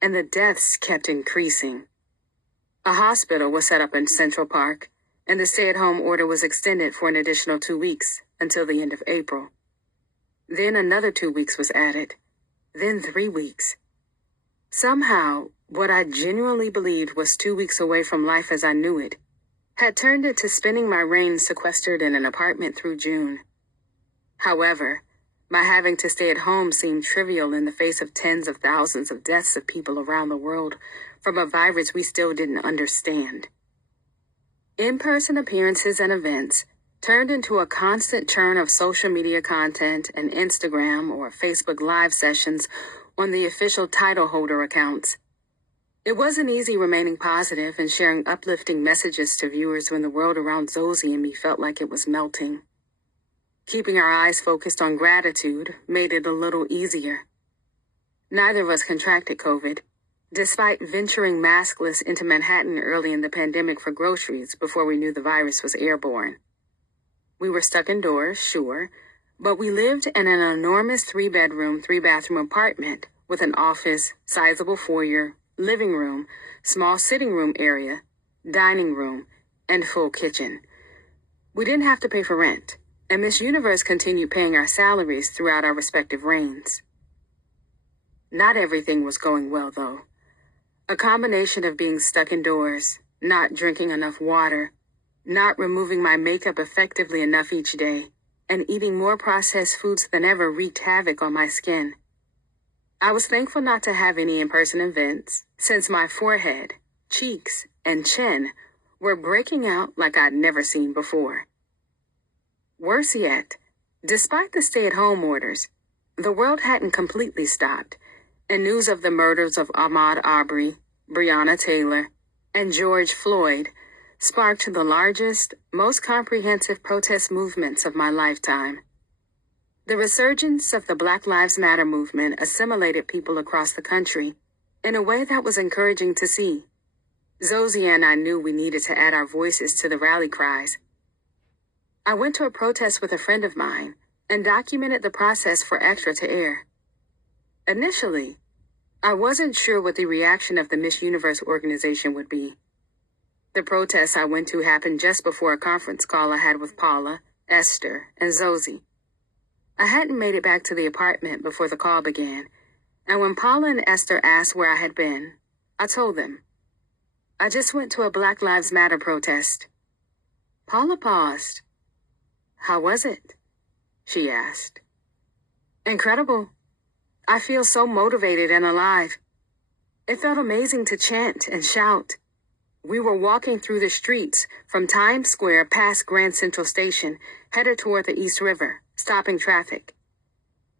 and the deaths kept increasing. A hospital was set up in Central Park, and the stay-at-home order was extended for an additional 2 weeks until the end of April. Then another 2 weeks was added, then 3 weeks. Somehow, what I genuinely believed was 2 weeks away from life as I knew it had turned into spending my reign sequestered in an apartment through June. However, my having to stay at home seemed trivial in the face of tens of thousands of deaths of people around the world from a virus we still didn't understand. In-person appearances and events turned into a constant churn of social media content and Instagram or Facebook Live sessions on the official title holder accounts. It wasn't easy remaining positive and sharing uplifting messages to viewers when the world around Zosie and me felt like it was melting. Keeping our eyes focused on gratitude made it a little easier. Neither of us contracted COVID, despite venturing maskless into Manhattan early in the pandemic for groceries before we knew the virus was airborne. We were stuck indoors, sure, but we lived in an enormous 3-bedroom, 3-bathroom apartment with an office, sizable foyer, living room, small sitting room area, dining room, and full kitchen. We didn't have to pay for rent, and Miss Universe continued paying our salaries throughout our respective reigns. Not everything was going well, though. A combination of being stuck indoors, not drinking enough water, not removing my makeup effectively enough each day, and eating more processed foods than ever wreaked havoc on my skin. I was thankful not to have any in-person events, since my forehead, cheeks, and chin were breaking out like I'd never seen before. Worse yet, despite the stay-at-home orders, the world hadn't completely stopped, and news of the murders of Ahmaud Arbery, Breonna Taylor, and George Floyd sparked the largest, most comprehensive protest movements of my lifetime. The resurgence of the Black Lives Matter movement assimilated people across the country in a way that was encouraging to see. Zosie and I knew we needed to add our voices to the rally cries. I went to a protest with a friend of mine and documented the process for Extra to air. Initially, I wasn't sure what the reaction of the Miss Universe organization would be. The protest I went to happened just before a conference call I had with Paula, Esther, and Zosie. I hadn't made it back to the apartment before the call began, and when Paula and Esther asked where I had been, I told them. I just went to a Black Lives Matter protest. Paula paused. How was it? She asked. Incredible. I feel so motivated and alive. It felt amazing to chant and shout. We were walking through the streets from Times Square past Grand Central Station, headed toward the East River, stopping traffic.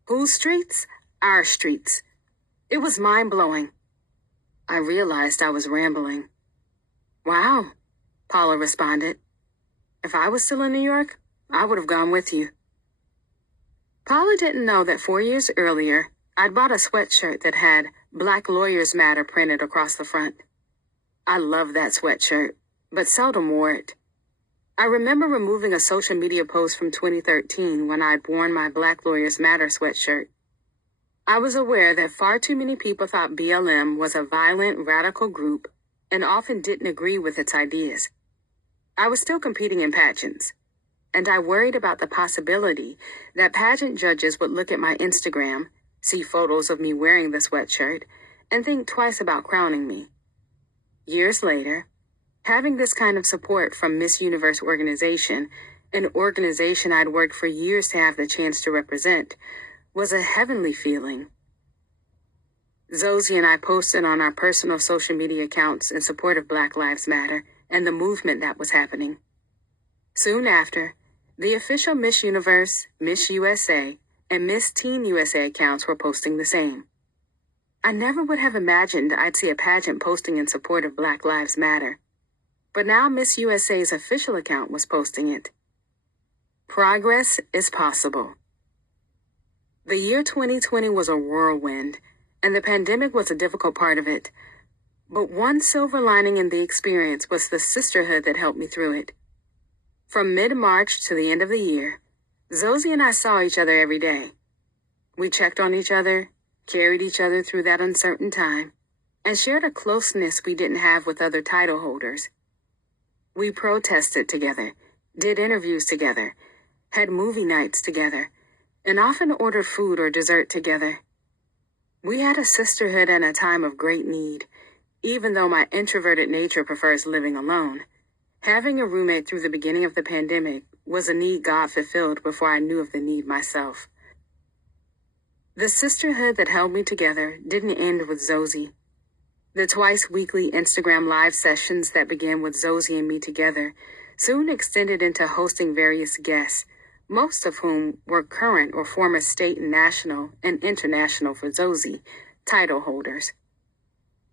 Whose streets? Our streets. It was mind-blowing. I realized I was rambling. Wow, Paula responded. If I was still in New York, I would have gone with you. Paula didn't know that 4 years earlier, I'd bought a sweatshirt that had Black Lawyers Matter printed across the front. I loved that sweatshirt, but seldom wore it. I remember removing a social media post from 2013 when I'd worn my Black Lawyers Matter sweatshirt. I was aware that far too many people thought BLM was a violent, radical group and often didn't agree with its ideas. I was still competing in pageants, and I worried about the possibility that pageant judges would look at my Instagram, see photos of me wearing the sweatshirt, and think twice about crowning me. Years later, having this kind of support from Miss Universe organization, an organization I'd worked for years to have the chance to represent, was a heavenly feeling. Zosie and I posted on our personal social media accounts in support of Black Lives Matter and the movement that was happening. Soon after, the official Miss Universe, Miss USA, and Miss Teen USA accounts were posting the same. I never would have imagined I'd see a pageant posting in support of Black Lives Matter, but now Miss USA's official account was posting it. Progress is possible. The year 2020 was a whirlwind, and the pandemic was a difficult part of it. But one silver lining in the experience was the sisterhood that helped me through it. From mid-March to the end of the year, Zosie and I saw each other every day. We checked on each other, carried each other through that uncertain time, and shared a closeness we didn't have with other title holders. We protested together, did interviews together, had movie nights together, and often ordered food or dessert together. We had a sisterhood in a time of great need. Even though my introverted nature prefers living alone, having a roommate through the beginning of the pandemic was a need God fulfilled before I knew of the need myself. The sisterhood that held me together didn't end with Zosie. The twice-weekly Instagram live sessions that began with Zosie and me together soon extended into hosting various guests, most of whom were current or former state and national and international for Zosie title holders.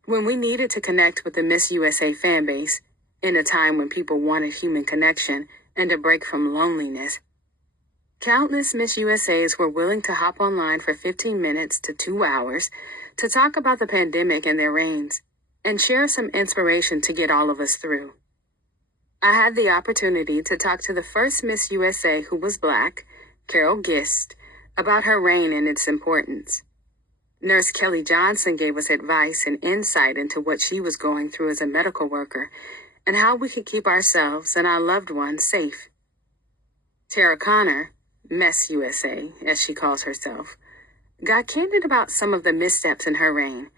When we needed to connect with the Miss USA fan base, in a time when people wanted human connection and a break from loneliness, countless Miss USAs were willing to hop online for 15 minutes to 2 hours to talk about the pandemic and their reigns, and share some inspiration to get all of us through. I had the opportunity to talk to the first Miss USA who was Black, Carol Gist, about her reign and its importance. Nurse Kelly Johnson gave us advice and insight into what she was going through as a medical worker and how we could keep ourselves and our loved ones safe. Tara Connor, Miss USA, as she calls herself, got candid about some of the missteps in her reign,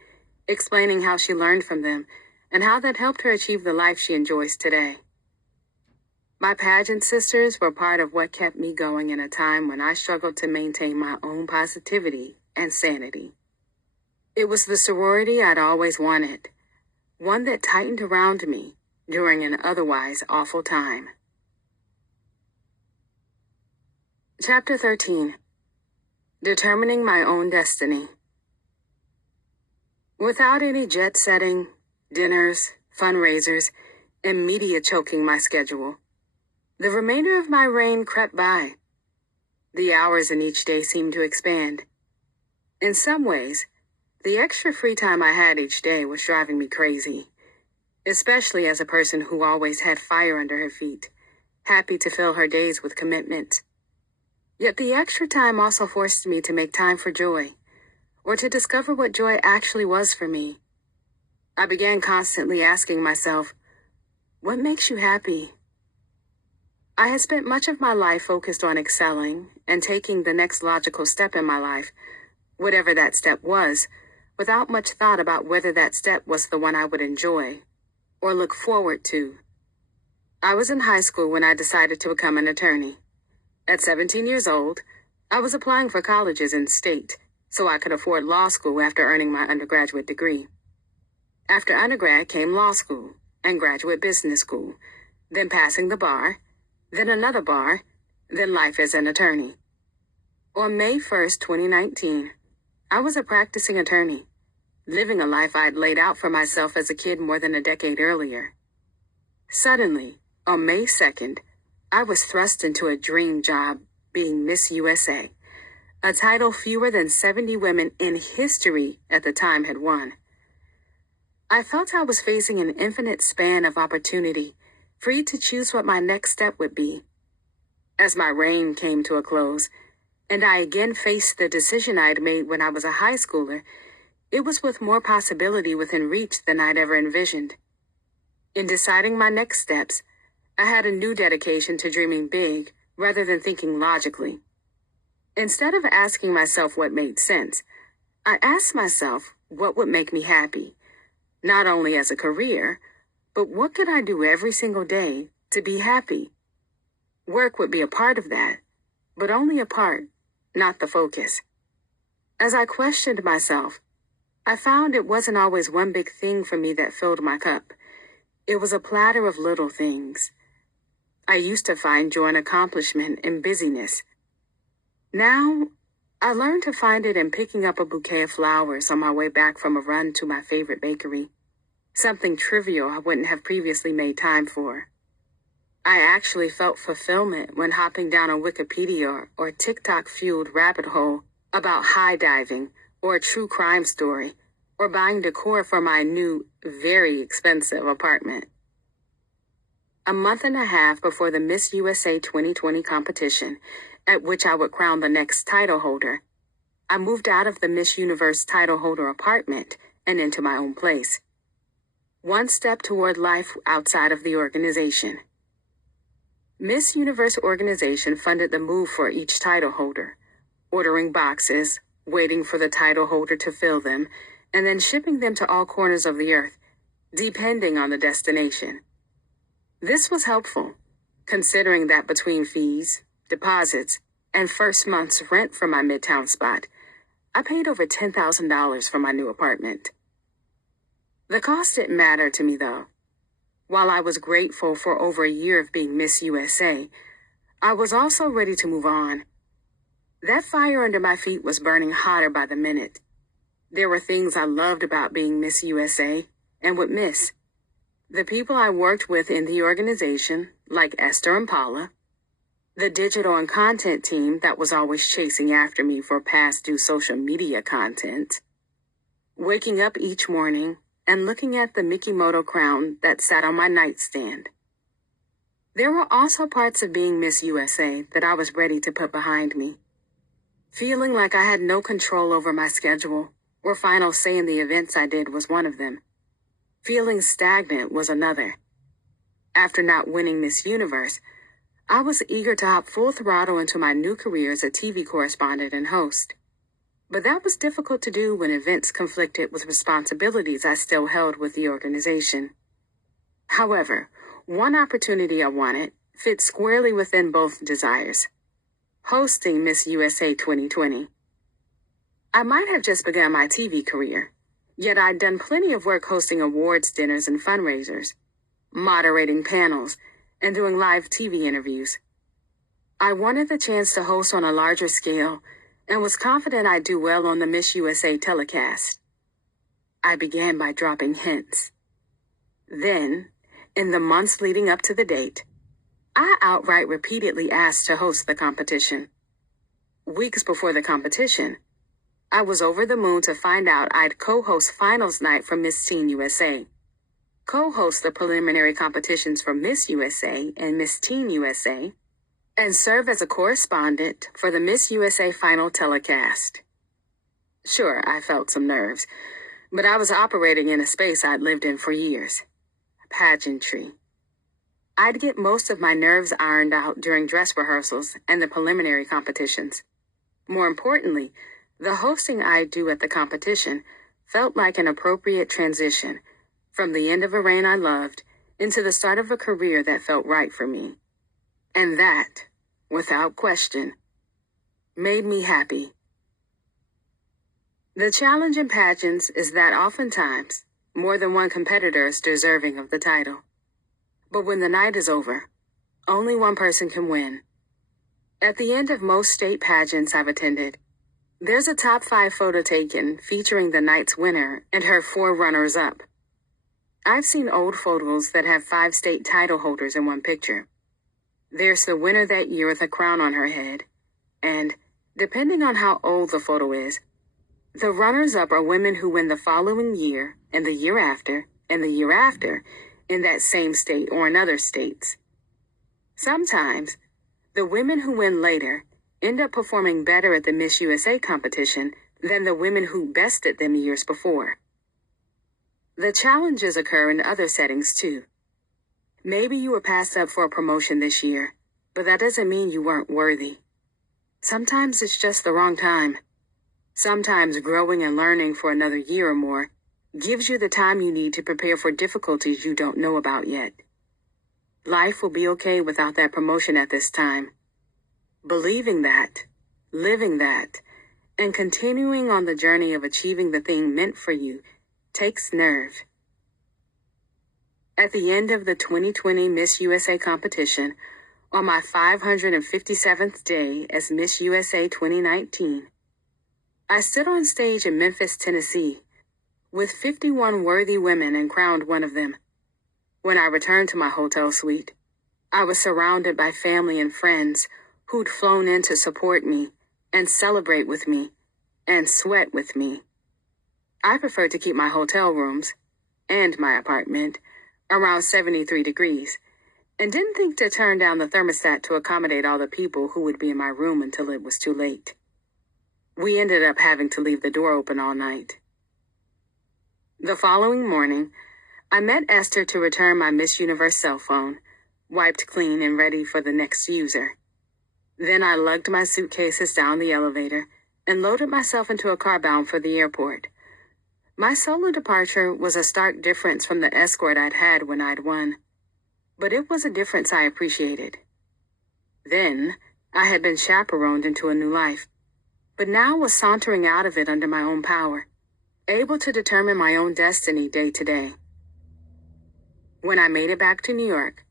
explaining how she learned from them and how that helped her achieve the life she enjoys today. My pageant sisters were part of what kept me going in a time when I struggled to maintain my own positivity and sanity. It was the sorority I'd always wanted, one that tightened around me during an otherwise awful time. Chapter 13. Determining My Own Destiny. Without any jet-setting, dinners, fundraisers, and media choking my schedule, the remainder of my reign crept by. The hours in each day seemed to expand. In some ways, the extra free time I had each day was driving me crazy, especially as a person who always had fire under her feet, happy to fill her days with commitment. Yet the extra time also forced me to make time for joy, or to discover what joy actually was for me. I began constantly asking myself, what makes you happy? I had spent much of my life focused on excelling and taking the next logical step in my life, whatever that step was, without much thought about whether that step was the one I would enjoy or look forward to. I was in high school when I decided to become an attorney. At 17 years old, I was applying for colleges in state so I could afford law school after earning my undergraduate degree. After undergrad came law school and graduate business school, then passing the bar, then another bar, then life as an attorney. On May 1st, 2019, I was a practicing attorney, living a life I'd laid out for myself as a kid more than a decade earlier. Suddenly, on May 2nd, I was thrust into a dream job being Miss USA, a title fewer than 70 women in history at the time had won. I felt I was facing an infinite span of opportunity, free to choose what my next step would be. As my reign came to a close, and I again faced the decision I'd made when I was a high schooler, it was with more possibility within reach than I'd ever envisioned. In deciding my next steps, I had a new dedication to dreaming big rather than thinking logically. Instead of asking myself what made sense, I asked myself what would make me happy, not only as a career, but what could I do every single day to be happy? Work would be a part of that, but only a part, not the focus. As I questioned myself, I found it wasn't always one big thing for me that filled my cup. It was a platter of little things. I used to find joy and accomplishment in busyness. Now, I learned to find it in picking up a bouquet of flowers on my way back from a run to my favorite bakery, something trivial I wouldn't have previously made time for. I actually felt fulfillment when hopping down a Wikipedia or TikTok-fueled rabbit hole about high diving or a true crime story or buying decor for my new, very expensive apartment. A month and a half before the Miss USA 2020 competition, at which I would crown the next title holder, I moved out of the Miss Universe title holder apartment and into my own place. One step toward life outside of the organization. Miss Universe organization funded the move for each title holder, ordering boxes, waiting for the title holder to fill them, and then shipping them to all corners of the earth, depending on the destination. This was helpful, considering that between fees, deposits, and first month's rent for my midtown spot, I paid over $10,000 for my new apartment. The cost didn't matter to me, though. While I was grateful for over a year of being Miss USA, I was also ready to move on. That fire under my feet was burning hotter by the minute. There were things I loved about being Miss USA and would miss. The people I worked with in the organization, like Esther and Paula. The digital and content team that was always chasing after me for past due social media content. Waking up each morning and looking at the Mikimoto crown that sat on my nightstand. There were also parts of being Miss USA that I was ready to put behind me. Feeling like I had no control over my schedule or final say in the events I did was one of them. Feeling stagnant was another. After not winning Miss Universe, I was eager to hop full throttle into my new career as a TV correspondent and host. But that was difficult to do when events conflicted with responsibilities I still held with the organization. However, one opportunity I wanted fit squarely within both desires. Hosting Miss USA 2020. I might have just begun my TV career, yet I'd done plenty of work hosting awards dinners and fundraisers, moderating panels, and doing live TV interviews. I wanted the chance to host on a larger scale and was confident I'd do well on the Miss USA telecast. I began by dropping hints. Then, in the months leading up to the date, I outright repeatedly asked to host the competition. Weeks before the competition, I was over the moon to find out I'd co-host finals night for Miss Teen USA, co-host the preliminary competitions for Miss USA and Miss Teen USA, and serve as a correspondent for the Miss USA final telecast. Sure, I felt some nerves, but I was operating in a space I'd lived in for years. Pageantry. I'd get most of my nerves ironed out during dress rehearsals and the preliminary competitions. More importantly, the hosting I'd do at the competition felt like an appropriate transition from the end of a reign I loved into the start of a career that felt right for me. And that, without question, made me happy. The challenge in pageants is that oftentimes, more than one competitor is deserving of the title. But when the night is over, only one person can win. At the end of most state pageants I've attended, there's a top 5 photo taken featuring the night's winner and her 4 runners-up. I've seen old photos that have 5 state title holders in one picture. There's the winner that year with a crown on her head, and, depending on how old the photo is, the runners-up are women who win the following year, and the year after, and the year after, in that same state or in other states. Sometimes, the women who win later end up performing better at the Miss USA competition than the women who bested them years before. The challenges occur in other settings too. Maybe you were passed up for a promotion this year, but that doesn't mean you weren't worthy. Sometimes it's just the wrong time. Sometimes growing and learning for another year or more gives you the time you need to prepare for difficulties you don't know about yet. Life will be okay without that promotion at this time. Believing that, living that, and continuing on the journey of achieving the thing meant for you takes nerve. At the end of the 2020 Miss USA competition, on my 557th day as Miss USA 2019, I stood on stage in Memphis, Tennessee, with 51 worthy women and crowned one of them. When I returned to my hotel suite, I was surrounded by family and friends who'd flown in to support me and celebrate with me and sweat with me. I preferred to keep my hotel rooms and my apartment around 73 degrees and didn't think to turn down the thermostat to accommodate all the people who would be in my room until it was too late. We ended up having to leave the door open all night. The following morning, I met Esther to return my Miss Universe cell phone, wiped clean and ready for the next user. Then I lugged my suitcases down the elevator and loaded myself into a car bound for the airport. My solo departure was a stark difference from the escort I'd had when I'd won, but it was a difference I appreciated. Then, I had been chaperoned into a new life, but now was sauntering out of it under my own power, able to determine my own destiny day to day. When I made it back to New York,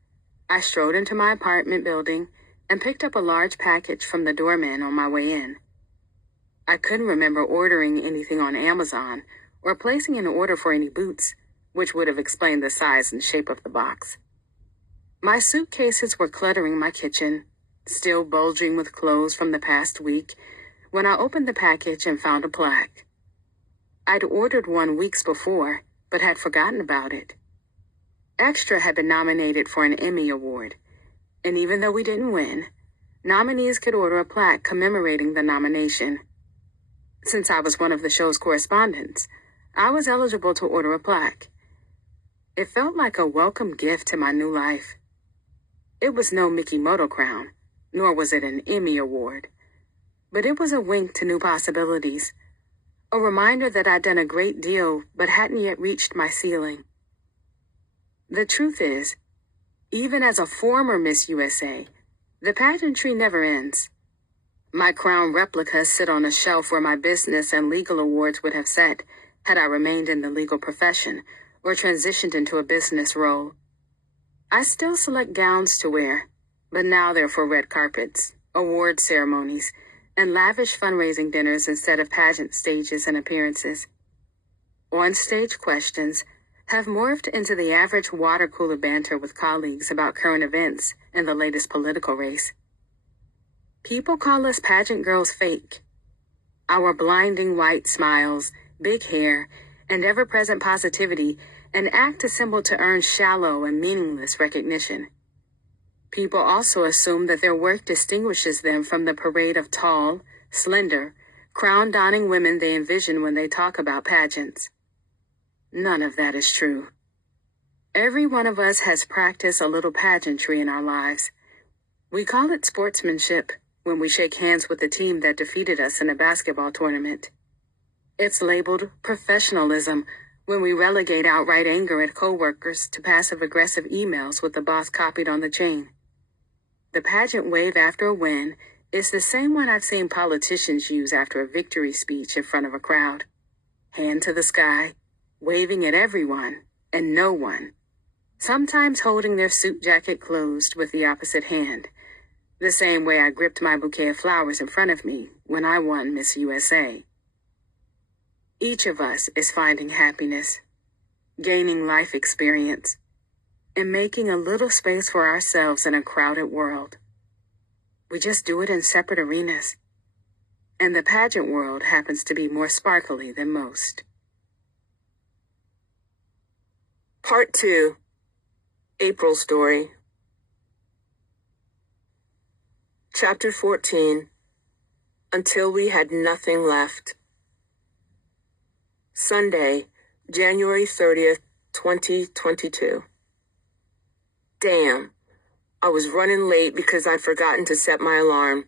I strode into my apartment building and picked up a large package from the doorman on my way in. I couldn't remember ordering anything on Amazon or placing an order for any boots, which would have explained the size and shape of the box. My suitcases were cluttering my kitchen, still bulging with clothes from the past week, when I opened the package and found a plaque. I'd ordered one weeks before, but had forgotten about it. Extra had been nominated for an Emmy Award, and even though we didn't win, nominees could order a plaque commemorating the nomination. Since I was one of the show's correspondents, I was eligible to order a plaque. It felt like a welcome gift to my new life. It was no Mickey Moto crown, nor was it an Emmy Award, but it was a wink to new possibilities, a reminder that I'd done a great deal but hadn't yet reached my ceiling. The truth is, even as a former Miss USA, the pageantry never ends. My crown replicas sit on a shelf where my business and legal awards would have sat had I remained in the legal profession or transitioned into a business role. I still select gowns to wear, but now they're for red carpets, award ceremonies, and lavish fundraising dinners instead of pageant stages and appearances. On-stage questions have morphed into the average water cooler banter with colleagues about current events and the latest political race. People call us pageant girls fake. Our blinding white smiles, big hair, and ever-present positivity an act assembled to earn shallow and meaningless recognition. People also assume that their work distinguishes them from the parade of tall, slender, crown-donning women they envision when they talk about pageants. None of that is true. Every one of us has practiced a little pageantry in our lives. We call it sportsmanship when we shake hands with the team that defeated us in a basketball tournament. It's labeled professionalism when we relegate outright anger at coworkers to passive-aggressive emails with the boss copied on the chain. The pageant wave after a win is the same one I've seen politicians use after a victory speech in front of a crowd. Hand to the sky, waving at everyone and no one, sometimes holding their suit jacket closed with the opposite hand, the same way I gripped my bouquet of flowers in front of me when I won Miss USA. Each of us is finding happiness, gaining life experience, and making a little space for ourselves in a crowded world. We just do it in separate arenas, and the pageant world happens to be more sparkly than most. Part 2. April Story. Chapter 14. Until we had nothing left. Sunday, January 30th, 2022. Damn, I was running late because I'd forgotten to set my alarm.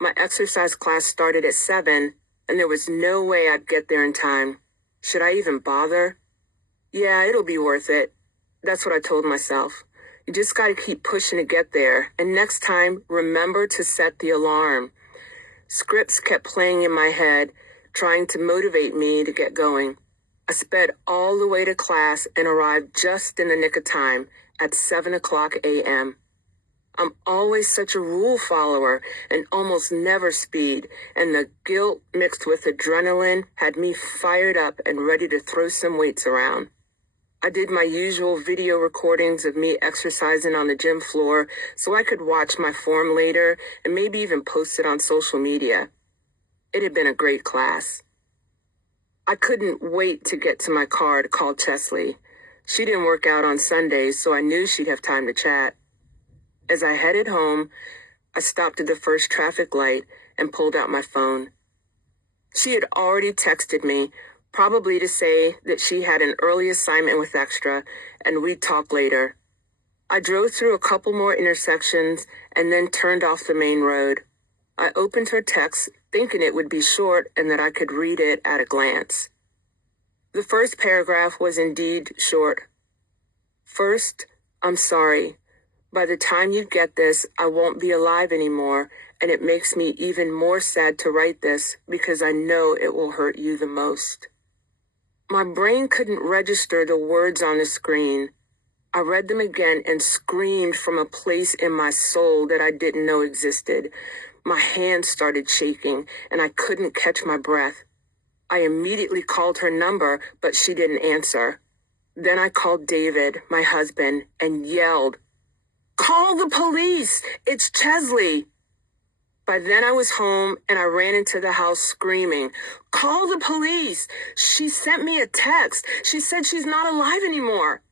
My exercise class started at 7, and there was no way I'd get there in time. Should I even bother? Yeah, it'll be worth it. That's what I told myself. You just gotta keep pushing to get there, and next time, remember to set the alarm. Scripts kept playing in my head, trying to motivate me to get going. I sped all the way to class and arrived just in the nick of time at 7 o'clock a.m. I'm always such a rule follower and almost never speed, and the guilt mixed with adrenaline had me fired up and ready to throw some weights around. I did my usual video recordings of me exercising on the gym floor so I could watch my form later and maybe even post it on social media. It had been a great class. I couldn't wait to get to my car to call Cheslie. She didn't work out on Sundays, so I knew she'd have time to chat. As I headed home, I stopped at the first traffic light and pulled out my phone. She had already texted me, probably to say that she had an early assignment with Extra and we'd talk later. I drove through a couple more intersections and then turned off the main road. I opened her text, thinking it would be short and that I could read it at a glance. The first paragraph was indeed short. First, I'm sorry. By the time you get this, I won't be alive anymore, and it makes me even more sad to write this because I know it will hurt you the most. My brain couldn't register the words on the screen. I read them again and screamed from a place in my soul that I didn't know existed. My hands started shaking and I couldn't catch my breath. I immediately called her number, but she didn't answer. Then I called David, my husband, and yelled, "Call the police! It's Cheslie!" By then I was home and I ran into the house screaming, "Call the police! She sent me a text. She said she's not alive anymore."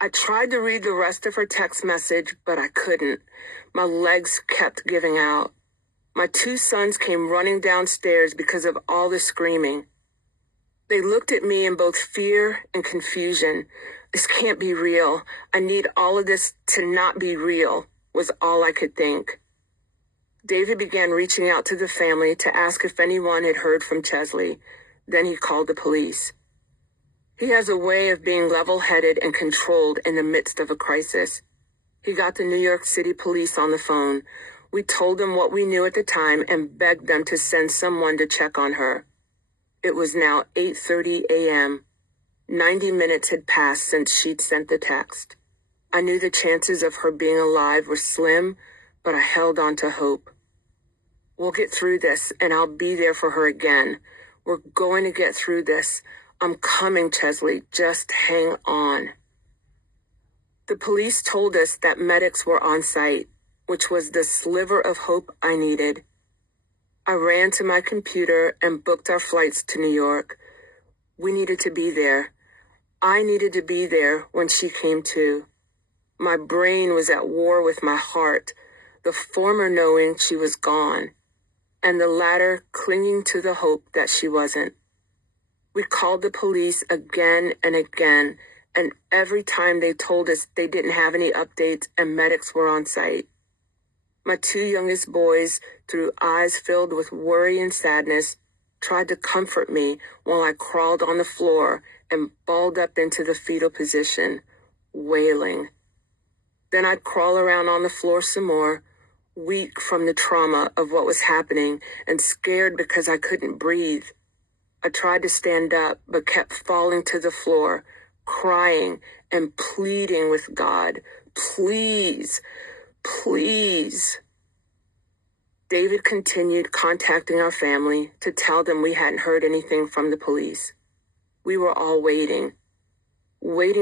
I tried to read the rest of her text message, but I couldn't. My legs kept giving out. My 2 sons came running downstairs because of all the screaming. They looked at me in both fear and confusion. This can't be real. I need all of this to not be real, was all I could think. David began reaching out to the family to ask if anyone had heard from Cheslie. Then he called the police. He has a way of being level-headed and controlled in the midst of a crisis. He got the New York City police on the phone. We told them what we knew at the time and begged them to send someone to check on her. It was now 8:30 a.m. 90 minutes had passed since she'd sent the text. I knew the chances of her being alive were slim, but I held on to hope. We'll get through this, and I'll be there for her again. We're going to get through this. I'm coming, Cheslie. Just hang on. The police told us that medics were on site, which was the sliver of hope I needed. I ran to my computer and booked our flights to New York. We needed to be there. I needed to be there when she came to. My brain was at war with my heart, the former knowing she was gone, and the latter clinging to the hope that she wasn't. We called the police again and again, and every time they told us they didn't have any updates and medics were on site. My 2 youngest boys, through eyes filled with worry and sadness, tried to comfort me while I crawled on the floor and balled up into the fetal position, wailing. Then I'd crawl around on the floor some more, weak from the trauma of what was happening and scared because I couldn't breathe. I tried to stand up, but kept falling to the floor, crying and pleading with God, "Please, please." David continued contacting our family to tell them we hadn't heard anything from the police. We were all waiting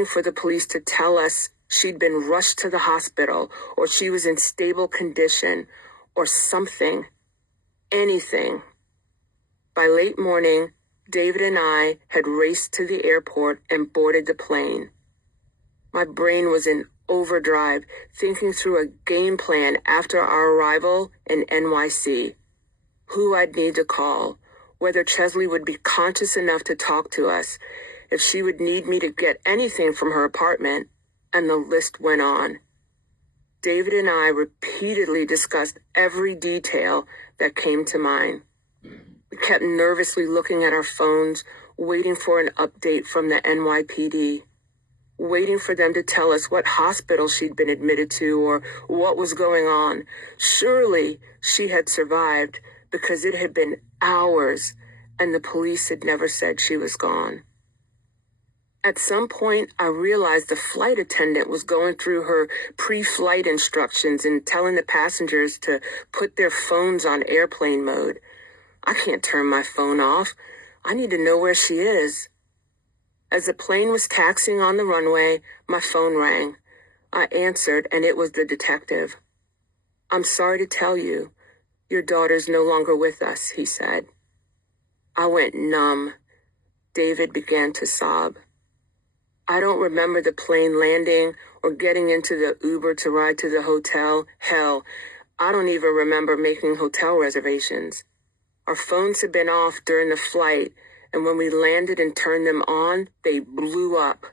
for the police to tell us she'd been rushed to the hospital or she was in stable condition or something, anything. By late morning, David and I had raced to the airport and boarded the plane. My brain was in overdrive, thinking through a game plan after our arrival in NYC. Who I'd need to call, whether Cheslie would be conscious enough to talk to us, if she would need me to get anything from her apartment, and the list went on. David and I repeatedly discussed every detail that came to mind. We kept nervously looking at our phones, waiting for an update from the NYPD, waiting for them to tell us what hospital she'd been admitted to or what was going on. Surely she had survived because it had been hours and the police had never said she was gone. At some point, I realized the flight attendant was going through her pre-flight instructions and telling the passengers to put their phones on airplane mode. I can't turn my phone off. I need to know where she is. As the plane was taxiing on the runway, my phone rang. I answered, and it was the detective. "I'm sorry to tell you, your daughter's no longer with us," he said. I went numb. David began to sob. I don't remember the plane landing or getting into the Uber to ride to the hotel. Hell, I don't even remember making hotel reservations. Our phones had been off during the flight, and when we landed and turned them on, they blew up.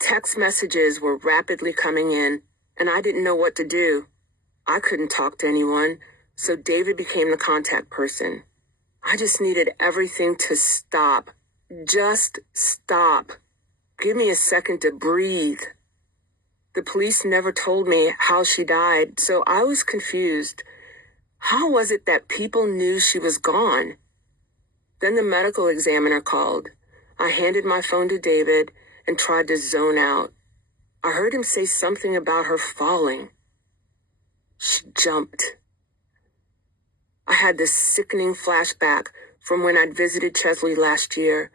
Text messages were rapidly coming in, and I didn't know what to do. I couldn't talk to anyone, so David became the contact person. I just needed everything to stop. Just stop. Give me a second to breathe. The police never told me how she died, so I was confused. How was it that people knew she was gone? Then the medical examiner called. I handed my phone to David and tried to zone out. I heard him say something about her falling. She jumped. I had this sickening flashback from when I'd visited Cheslie last year.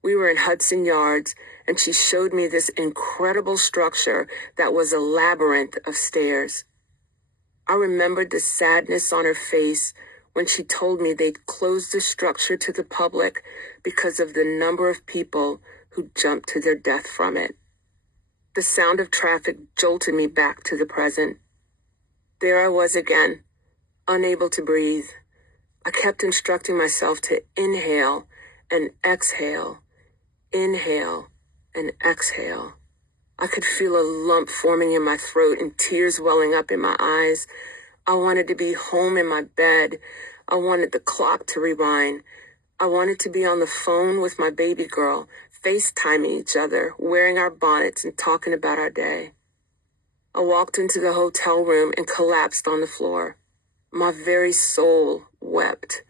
We were in Hudson Yards, and she showed me this incredible structure that was a labyrinth of stairs. I remembered the sadness on her face when she told me they'd closed the structure to the public because of the number of people who jumped to their death from it. The sound of traffic jolted me back to the present. There I was again, unable to breathe. I kept instructing myself to inhale and exhale, inhale and exhale. I could feel a lump forming in my throat and tears welling up in my eyes. I wanted to be home in my bed. I wanted the clock to rewind. I wanted to be on the phone with my baby girl, FaceTiming each other, wearing our bonnets and talking about our day. I walked into the hotel room and collapsed on the floor. My very soul wept.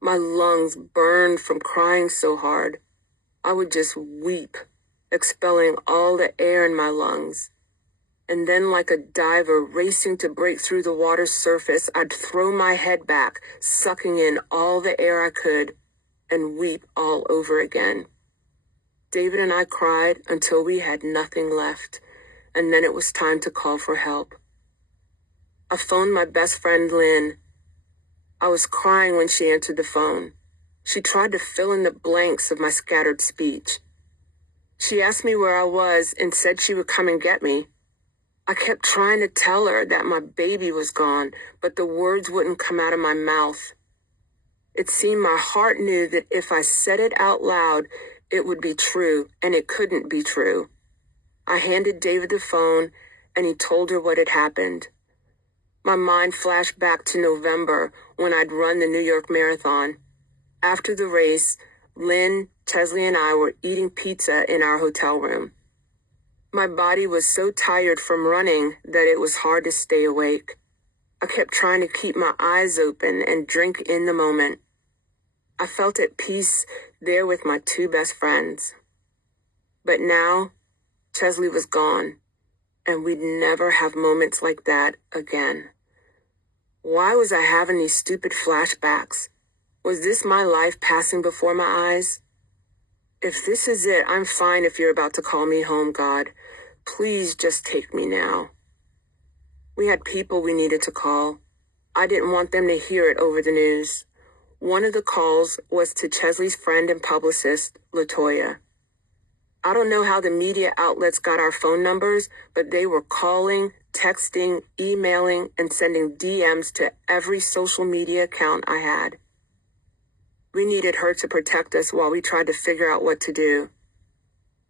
My lungs burned from crying so hard. I would just weep, expelling all the air in my lungs. And then, like a diver racing to break through the water's surface, I'd throw my head back, sucking in all the air I could, and weep all over again. David and I cried until we had nothing left, and then it was time to call for help. I phoned my best friend, Lynn. I was crying when she answered the phone. She tried to fill in the blanks of my scattered speech. She asked me where I was and said she would come and get me. I kept trying to tell her that my baby was gone, but the words wouldn't come out of my mouth. It seemed my heart knew that if I said it out loud, it would be true, and it couldn't be true. I handed David the phone, and he told her what had happened. My mind flashed back to November when I'd run the New York Marathon. After the race, Lynn, Cheslie, and I were eating pizza in our hotel room. My body was so tired from running that it was hard to stay awake. I kept trying to keep my eyes open and drink in the moment. I felt at peace there with my two best friends. But now, Cheslie was gone, and we'd never have moments like that again. Why was I having these stupid flashbacks? Was this my life passing before my eyes? If this is it, I'm fine if you're about to call me home, God. Please just take me now. We had people we needed to call. I didn't want them to hear it over the news. One of the calls was to Cheslie's friend and publicist, LaToya. I don't know how the media outlets got our phone numbers, but they were calling, texting, emailing, and sending DMs to every social media account I had. We needed her to protect us while we tried to figure out what to do.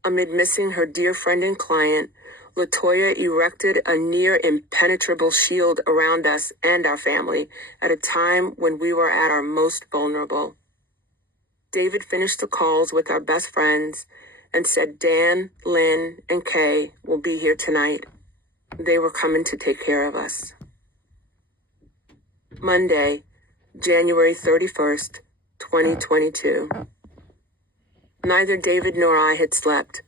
Amid missing her dear friend and client, LaToya erected a near impenetrable shield around us and our family at a time when we were at our most vulnerable. David finished the calls with our best friends and said Dan, Lynn, and Kay will be here tonight. They were coming to take care of us. Monday, January 31st, 2022. Neither David nor I had slept.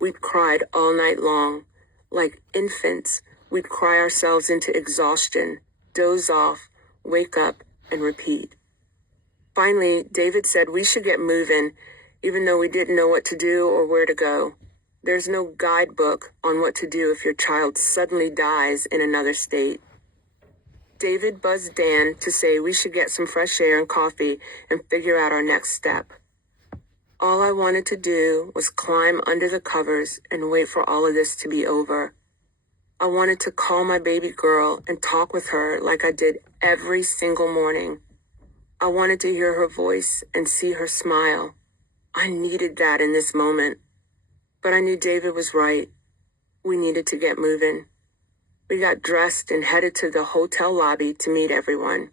We'd cried all night long. Like infants, we'd cry ourselves into exhaustion, doze off, wake up, and repeat. Finally, David said we should get moving, even though we didn't know what to do or where to go. There's no guidebook on what to do if your child suddenly dies in another state. David buzzed Dan to say we should get some fresh air and coffee and figure out our next step. All I wanted to do was climb under the covers and wait for all of this to be over. I wanted to call my baby girl and talk with her like I did every single morning. I wanted to hear her voice and see her smile. I needed that in this moment. But I knew David was right. We needed to get moving. We got dressed and headed to the hotel lobby to meet everyone.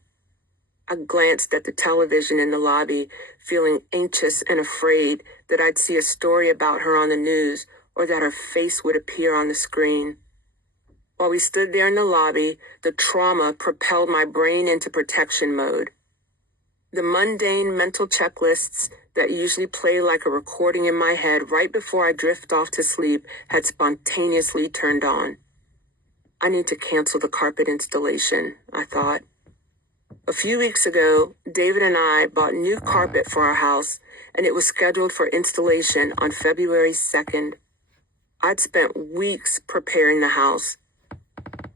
I glanced at the television in the lobby, feeling anxious and afraid that I'd see a story about her on the news or that her face would appear on the screen. While we stood there in the lobby, the trauma propelled my brain into protection mode. The mundane mental checklists that usually play like a recording in my head right before I drift off to sleep had spontaneously turned on. I need to cancel the carpet installation, I thought. A few weeks ago, David and I bought new carpet for our house, and it was scheduled for installation on February 2nd. I'd spent weeks preparing the house.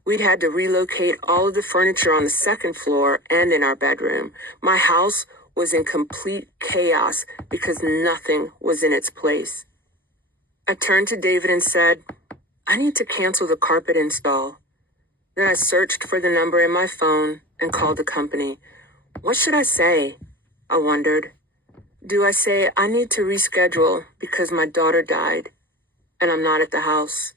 We'd had to relocate all of the furniture on the second floor and in our bedroom. My house was in complete chaos because nothing was in its place. I turned to David and said, I need to cancel the carpet install. Then I searched for the number in my phone and called the company. What should I say? I wondered. Do I say I need to reschedule because my daughter died and I'm not at the house?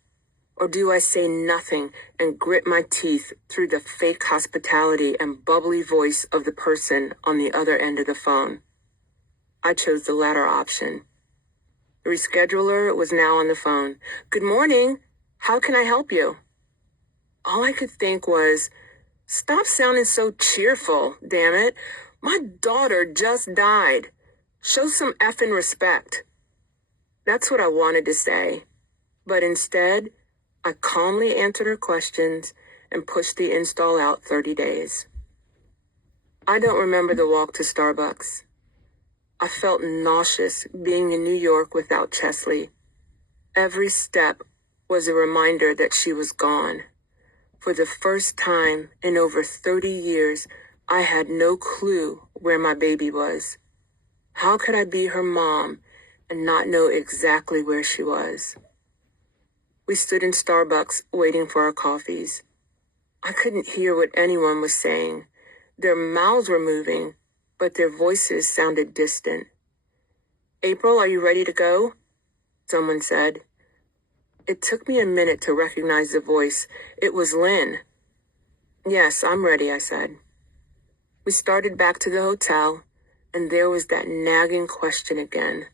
Or do I say nothing and grit my teeth through the fake hospitality and bubbly voice of the person on the other end of the phone? I chose the latter option. The rescheduler was now on the phone. Good morning. How can I help you? All I could think was, stop sounding so cheerful, damn it. My daughter just died. Show some effing respect. That's what I wanted to say. But instead, I calmly answered her questions and pushed the install out 30 days. I don't remember the walk to Starbucks. I felt nauseous being in New York without Cheslie. Every step was a reminder that she was gone. For the first time in over 30 years, I had no clue where my baby was. How could I be her mom and not know exactly where she was? We stood in Starbucks waiting for our coffees. I couldn't hear what anyone was saying. Their mouths were moving, but their voices sounded distant. April, are you ready to go? Someone said. It took me a minute to recognize the voice. It was Lynn. Yes, I'm ready, I said. We started back to the hotel, and there was that nagging question again.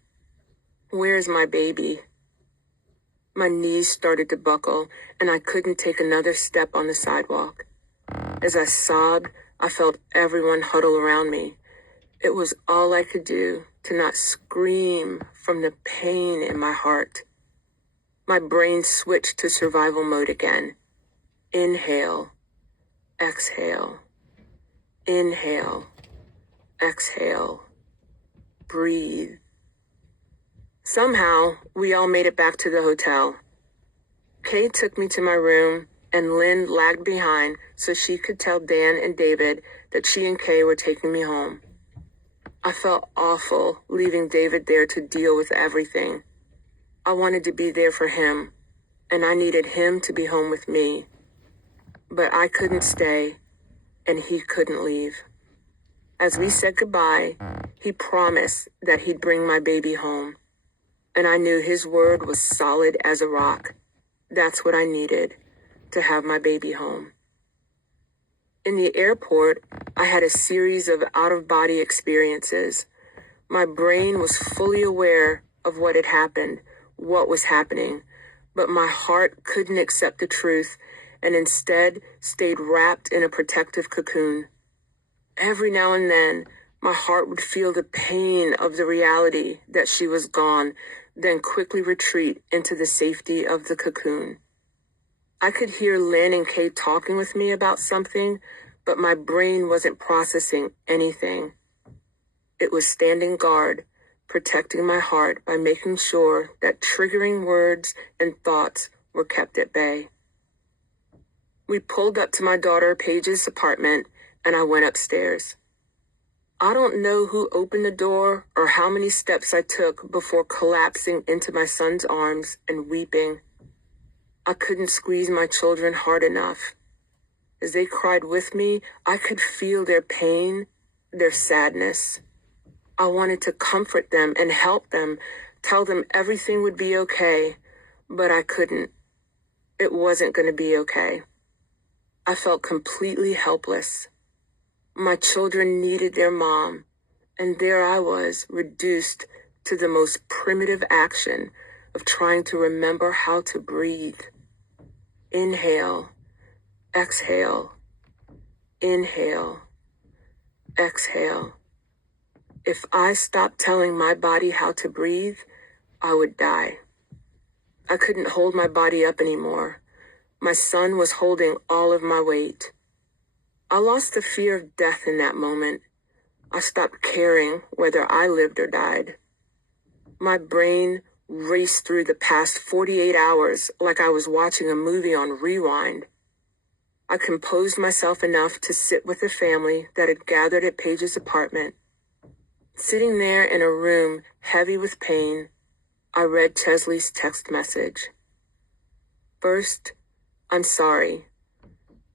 Where's my baby? My knees started to buckle, and I couldn't take another step on the sidewalk. As I sobbed, I felt everyone huddle around me. It was all I could do to not scream from the pain in my heart. My brain switched to survival mode again. Inhale, exhale, inhale, exhale, breathe. Somehow, we all made it back to the hotel. Kay took me to my room, and Lynn lagged behind so she could tell Dan and David that she and Kay were taking me home. I felt awful leaving David there to deal with everything. I wanted to be there for him, and I needed him to be home with me. But I couldn't stay, and he couldn't leave. As we said goodbye, he promised that he'd bring my baby home. And I knew his word was solid as a rock. That's what I needed, to have my baby home. In the airport, I had a series of out-of-body experiences. My brain was fully aware of what had happened, what was happening, but my heart couldn't accept the truth and instead stayed wrapped in a protective cocoon. Every now and then, my heart would feel the pain of the reality that she was gone, then quickly retreat into the safety of the cocoon. I could hear Lynn and Kate talking with me about something, but my brain wasn't processing anything. It was standing guard, protecting my heart by making sure that triggering words and thoughts were kept at bay. We pulled up to my daughter Paige's apartment, and I went upstairs. I don't know who opened the door or how many steps I took before collapsing into my son's arms and weeping. I couldn't squeeze my children hard enough. As they cried with me, I could feel their pain, their sadness. I wanted to comfort them and help them, tell them everything would be okay, but I couldn't. It wasn't going to be okay. I felt completely helpless. My children needed their mom, and there I was, reduced to the most primitive action of trying to remember how to breathe. Inhale, exhale, inhale, exhale. If I stopped telling my body how to breathe, I would die. I couldn't hold my body up anymore. My son was holding all of my weight. I lost the fear of death in that moment. I stopped caring whether I lived or died. My brain raced through the past 48 hours like I was watching a movie on rewind. I composed myself enough to sit with the family that had gathered at Paige's apartment. Sitting there in a room heavy with pain, I read Cheslie's text message. First, I'm sorry.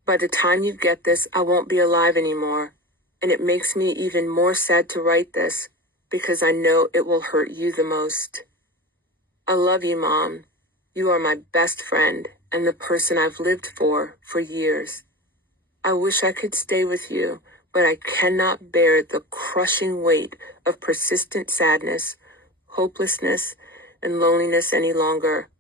By the time you get this, I won't be alive anymore, and it makes me even more sad to write this because I know it will hurt you the most. I love you, Mom. You are my best friend and the person I've lived for years. I wish I could stay with you, but I cannot bear the crushing weight of persistent sadness, hopelessness, and loneliness any longer.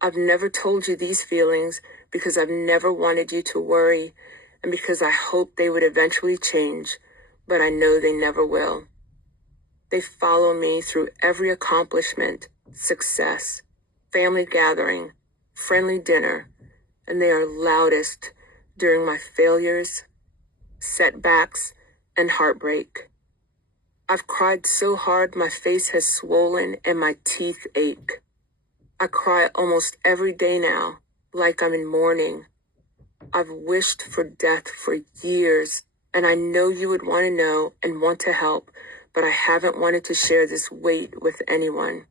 I've never told you these feelings because I've never wanted you to worry and because I hoped they would eventually change, but I know they never will. They follow me through every accomplishment, success, family gathering, friendly dinner, and they are loudest during my failures, setbacks, and heartbreak. I've cried so hard my face has swollen and my teeth ache. I cry almost every day now, like I'm in mourning. I've wished for death for years, and I know you would want to know and want to help, but I haven't wanted to share this weight with anyone.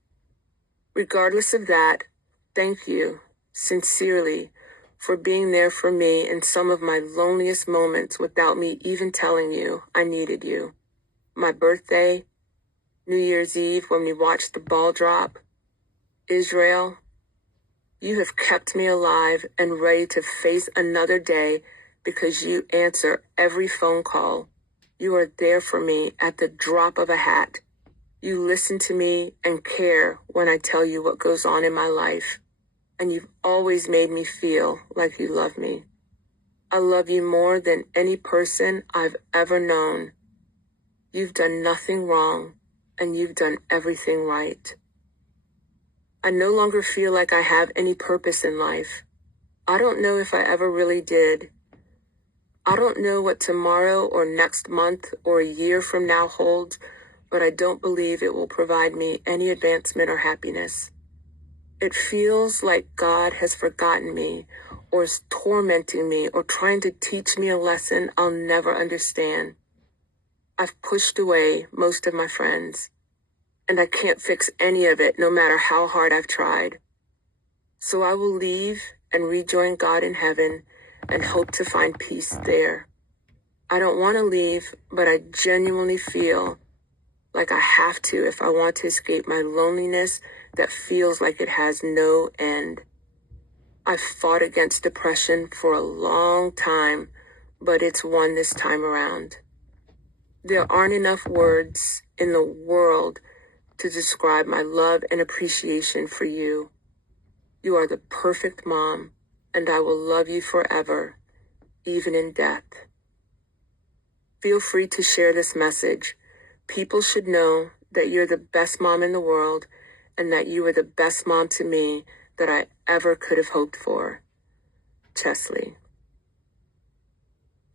Regardless of that, thank you, sincerely, for being there for me in some of my loneliest moments without me even telling you I needed you. My birthday, New Year's Eve when we watched the ball drop, Israel, you have kept me alive and ready to face another day because you answer every phone call. You are there for me at the drop of a hat. You listen to me and care when I tell you what goes on in my life. And you've always made me feel like you love me. I love you more than any person I've ever known. You've done nothing wrong, and you've done everything right. I no longer feel like I have any purpose in life. I don't know if I ever really did. I don't know what tomorrow or next month or a year from now holds, but I don't believe it will provide me any advancement or happiness. It feels like God has forgotten me, or is tormenting me, or trying to teach me a lesson I'll never understand. I've pushed away most of my friends, and I can't fix any of it no matter how hard I've tried. So I will leave and rejoin God in heaven and hope to find peace there. I don't want to leave, but I genuinely feel like I have to if I want to escape my loneliness that feels like it has no end. I've fought against depression for a long time, but it's won this time around. There aren't enough words in the world to describe my love and appreciation for you. You are the perfect mom, and I will love you forever, even in death. Feel free to share this message. People should know that you're the best mom in the world and that you were the best mom to me that I ever could have hoped for. Cheslie.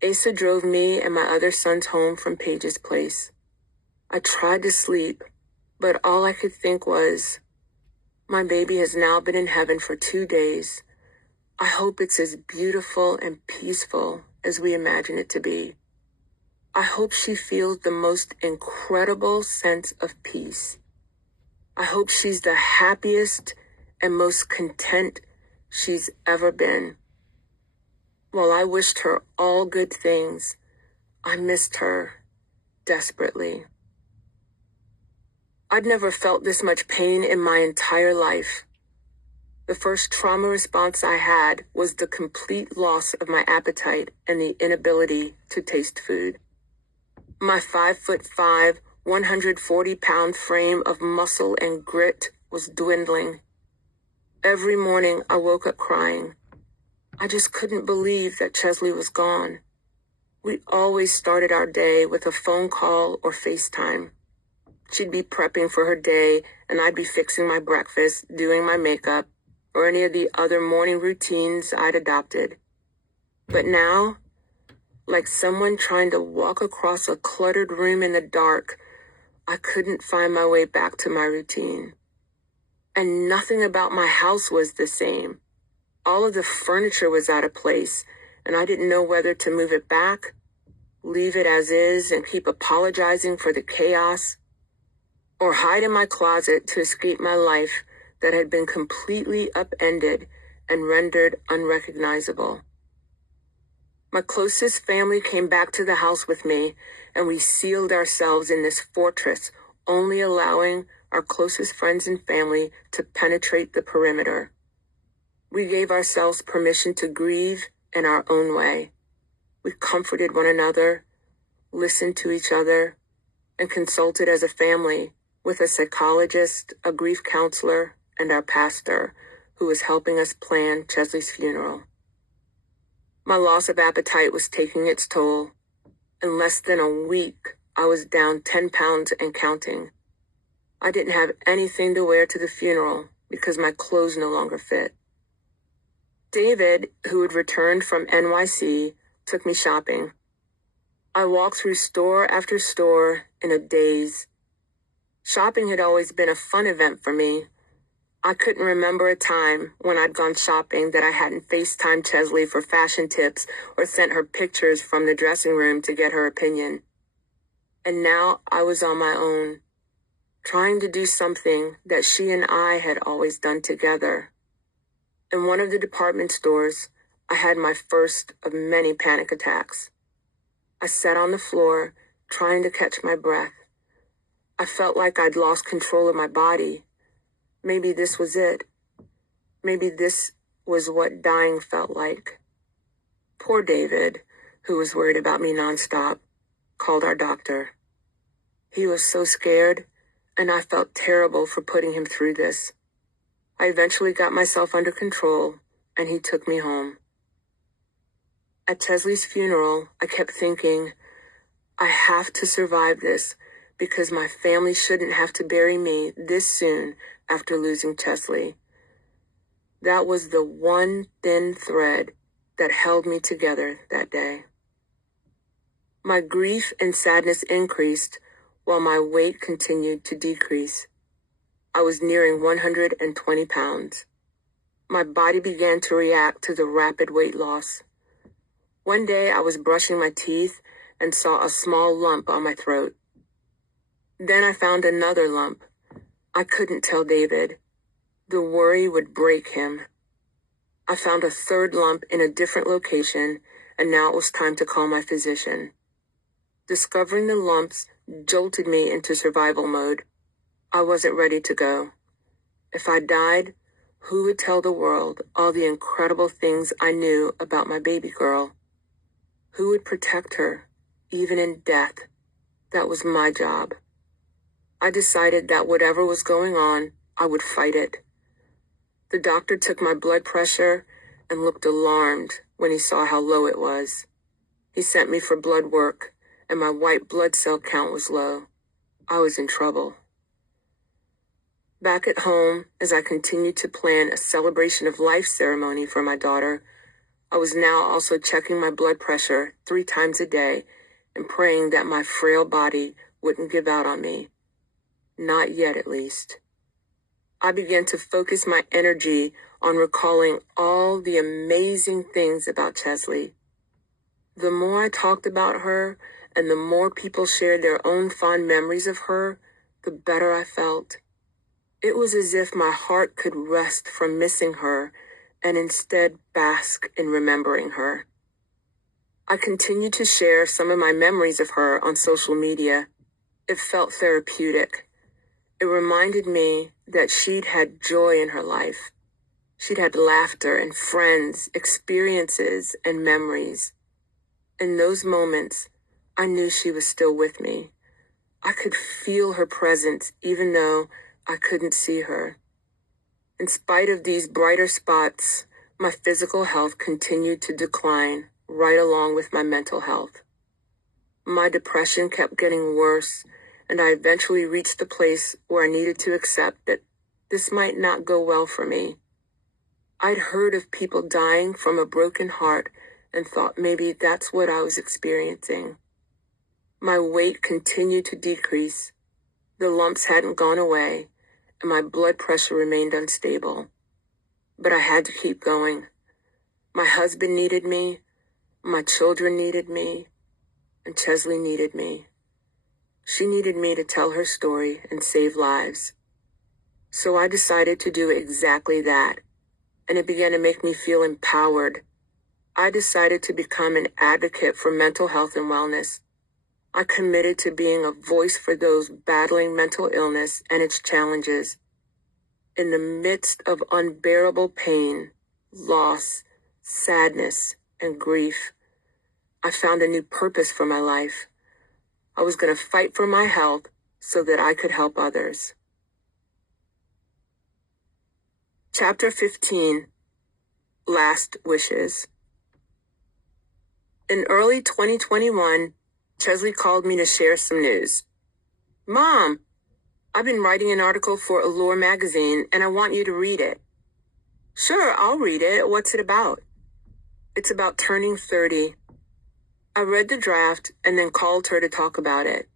Asa drove me and my other sons home from Paige's place. I tried to sleep, but all I could think was, my baby has now been in heaven for 2 days. I hope it's as beautiful and peaceful as we imagine it to be. I hope she feels the most incredible sense of peace. I hope she's the happiest and most content she's ever been. While I wished her all good things, I missed her desperately. I'd never felt this much pain in my entire life. The first trauma response I had was the complete loss of my appetite and the inability to taste food. My 5'5", 140-pound frame of muscle and grit was dwindling. Every morning I woke up crying. I just couldn't believe that Cheslie was gone. We always started our day with a phone call or FaceTime. She'd be prepping for her day, and I'd be fixing my breakfast, doing my makeup, or any of the other morning routines I'd adopted. But now, like someone trying to walk across a cluttered room in the dark, I couldn't find my way back to my routine. And nothing about my house was the same. All of the furniture was out of place, and I didn't know whether to move it back, leave it as is, and keep apologizing for the chaos, or hide in my closet to escape my life that had been completely upended and rendered unrecognizable. My closest family came back to the house with me, and we sealed ourselves in this fortress, only allowing our closest friends and family to penetrate the perimeter. We gave ourselves permission to grieve in our own way. We comforted one another, listened to each other, and consulted as a family with a psychologist, a grief counselor, and our pastor, who was helping us plan Cheslie's funeral. My loss of appetite was taking its toll. In less than a week, I was down 10 pounds and counting. I didn't have anything to wear to the funeral because my clothes no longer fit. David, who had returned from NYC, took me shopping. I walked through store after store in a daze. Shopping had always been a fun event for me. I couldn't remember a time when I'd gone shopping that I hadn't FaceTimed Cheslie for fashion tips or sent her pictures from the dressing room to get her opinion. And now I was on my own, trying to do something that she and I had always done together. In one of the department stores, I had my first of many panic attacks. I sat on the floor, trying to catch my breath. I felt like I'd lost control of my body. Maybe this was it. Maybe this was what dying felt like. Poor David, who was worried about me nonstop, called our doctor. He was so scared, and I felt terrible for putting him through this. I eventually got myself under control, and he took me home. At Cheslie's funeral, I kept thinking, I have to survive this because my family shouldn't have to bury me this soon after losing Cheslie. That was the one thin thread that held me together that day. My grief and sadness increased while my weight continued to decrease. I was nearing 120 pounds. My body began to react to the rapid weight loss. One day I was brushing my teeth and saw a small lump on my throat. Then I found another lump. I couldn't tell David. The worry would break him. I found a third lump in a different location, and now it was time to call my physician. Discovering the lumps jolted me into survival mode. I wasn't ready to go. If I died, who would tell the world all the incredible things I knew about my baby girl? Who would protect her, even in death? That was my job. I decided that whatever was going on, I would fight it. The doctor took my blood pressure and looked alarmed when he saw how low it was. He sent me for blood work, and my white blood cell count was low. I was in trouble. Back at home, as I continued to plan a celebration of life ceremony for my daughter, I was now also checking my blood pressure 3 times a day and praying that my frail body wouldn't give out on me. Not yet, at least. I began to focus my energy on recalling all the amazing things about Cheslie. The more I talked about her and the more people shared their own fond memories of her, the better I felt. It was as if my heart could rest from missing her and instead bask in remembering her. I continued to share some of my memories of her on social media. It felt therapeutic. It reminded me that she'd had joy in her life. She'd had laughter and friends, experiences and memories. In those moments, I knew she was still with me. I could feel her presence even though I couldn't see her. In spite of these brighter spots, my physical health continued to decline right along with my mental health. My depression kept getting worse, and I eventually reached the place where I needed to accept that this might not go well for me. I'd heard of people dying from a broken heart and thought maybe that's what I was experiencing. My weight continued to decrease. The lumps hadn't gone away, and my blood pressure remained unstable. But I had to keep going. My husband needed me, my children needed me, and Cheslie needed me. She needed me to tell her story and save lives. So I decided to do exactly that, and it began to make me feel empowered. I decided to become an advocate for mental health and wellness. I committed to being a voice for those battling mental illness and its challenges. In the midst of unbearable pain, loss, sadness, and grief, I found a new purpose for my life. I was going to fight for my health so that I could help others. Chapter 15, Last Wishes. In early 2021, Cheslie called me to share some news. "Mom, I've been writing an article for Allure magazine and I want you to read it." "Sure, I'll read it. What's it about?" "It's about turning 30. I read the draft and then called her to talk about it.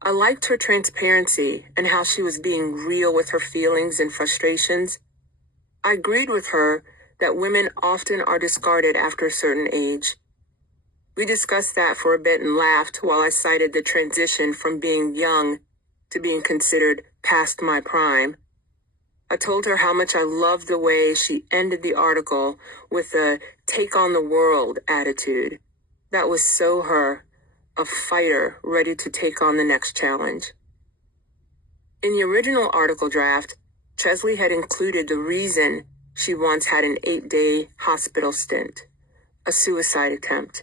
I liked her transparency and how she was being real with her feelings and frustrations. I agreed with her that women often are discarded after a certain age. We discussed that for a bit and laughed while I cited the transition from being young to being considered past my prime. I told her how much I loved the way she ended the article with a take on the world attitude. That was so her, a fighter ready to take on the next challenge. In the original article draft, Cheslie had included the reason she once had an 8-day hospital stint, a suicide attempt.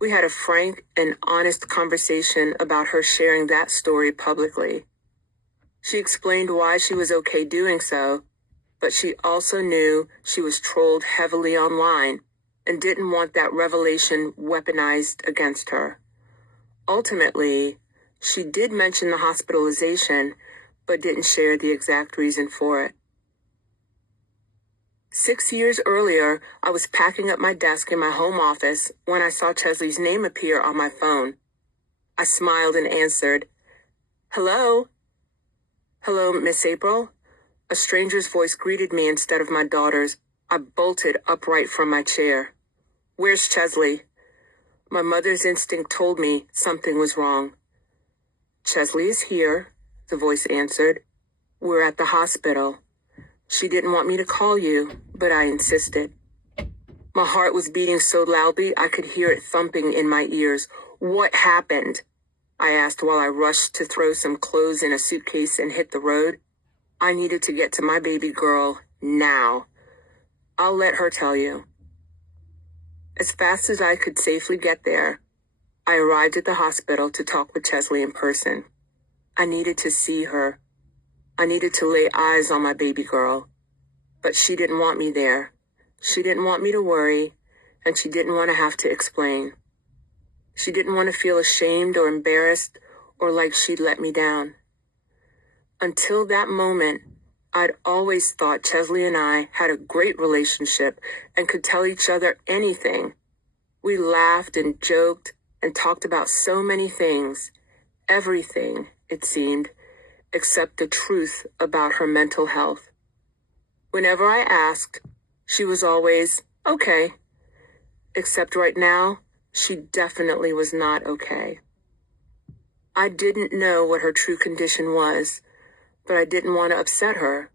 We had a frank and honest conversation about her sharing that story publicly. She explained why she was okay doing so, but she also knew she was trolled heavily online and didn't want that revelation weaponized against her. Ultimately, she did mention the hospitalization, but didn't share the exact reason for it. 6 years earlier, I was packing up my desk in my home office when I saw Cheslie's name appear on my phone. I smiled and answered, "Hello?" "Hello, Miss April?" A stranger's voice greeted me instead of my daughter's. I bolted upright from my chair. "Where's Cheslie?" My mother's instinct told me something was wrong. "Cheslie is here," the voice answered. "We're at the hospital. She didn't want me to call you, but I insisted." My heart was beating so loudly I could hear it thumping in my ears. "What happened?" I asked while I rushed to throw some clothes in a suitcase and hit the road. I needed to get to my baby girl now. "I'll let her tell you." As fast as I could safely get there, I arrived at the hospital to talk with Cheslie in person. I needed to see her. I needed to lay eyes on my baby girl. But she didn't want me there. She didn't want me to worry, and she didn't want to have to explain. She didn't want to feel ashamed or embarrassed or like she'd let me down. Until that moment, I'd always thought Cheslie and I had a great relationship and could tell each other anything. We laughed and joked and talked about so many things, everything, it seemed, except the truth about her mental health. Whenever I asked, she was always, "Okay." Except right now, she definitely was not okay. I didn't know what her true condition was, but I didn't want to upset her,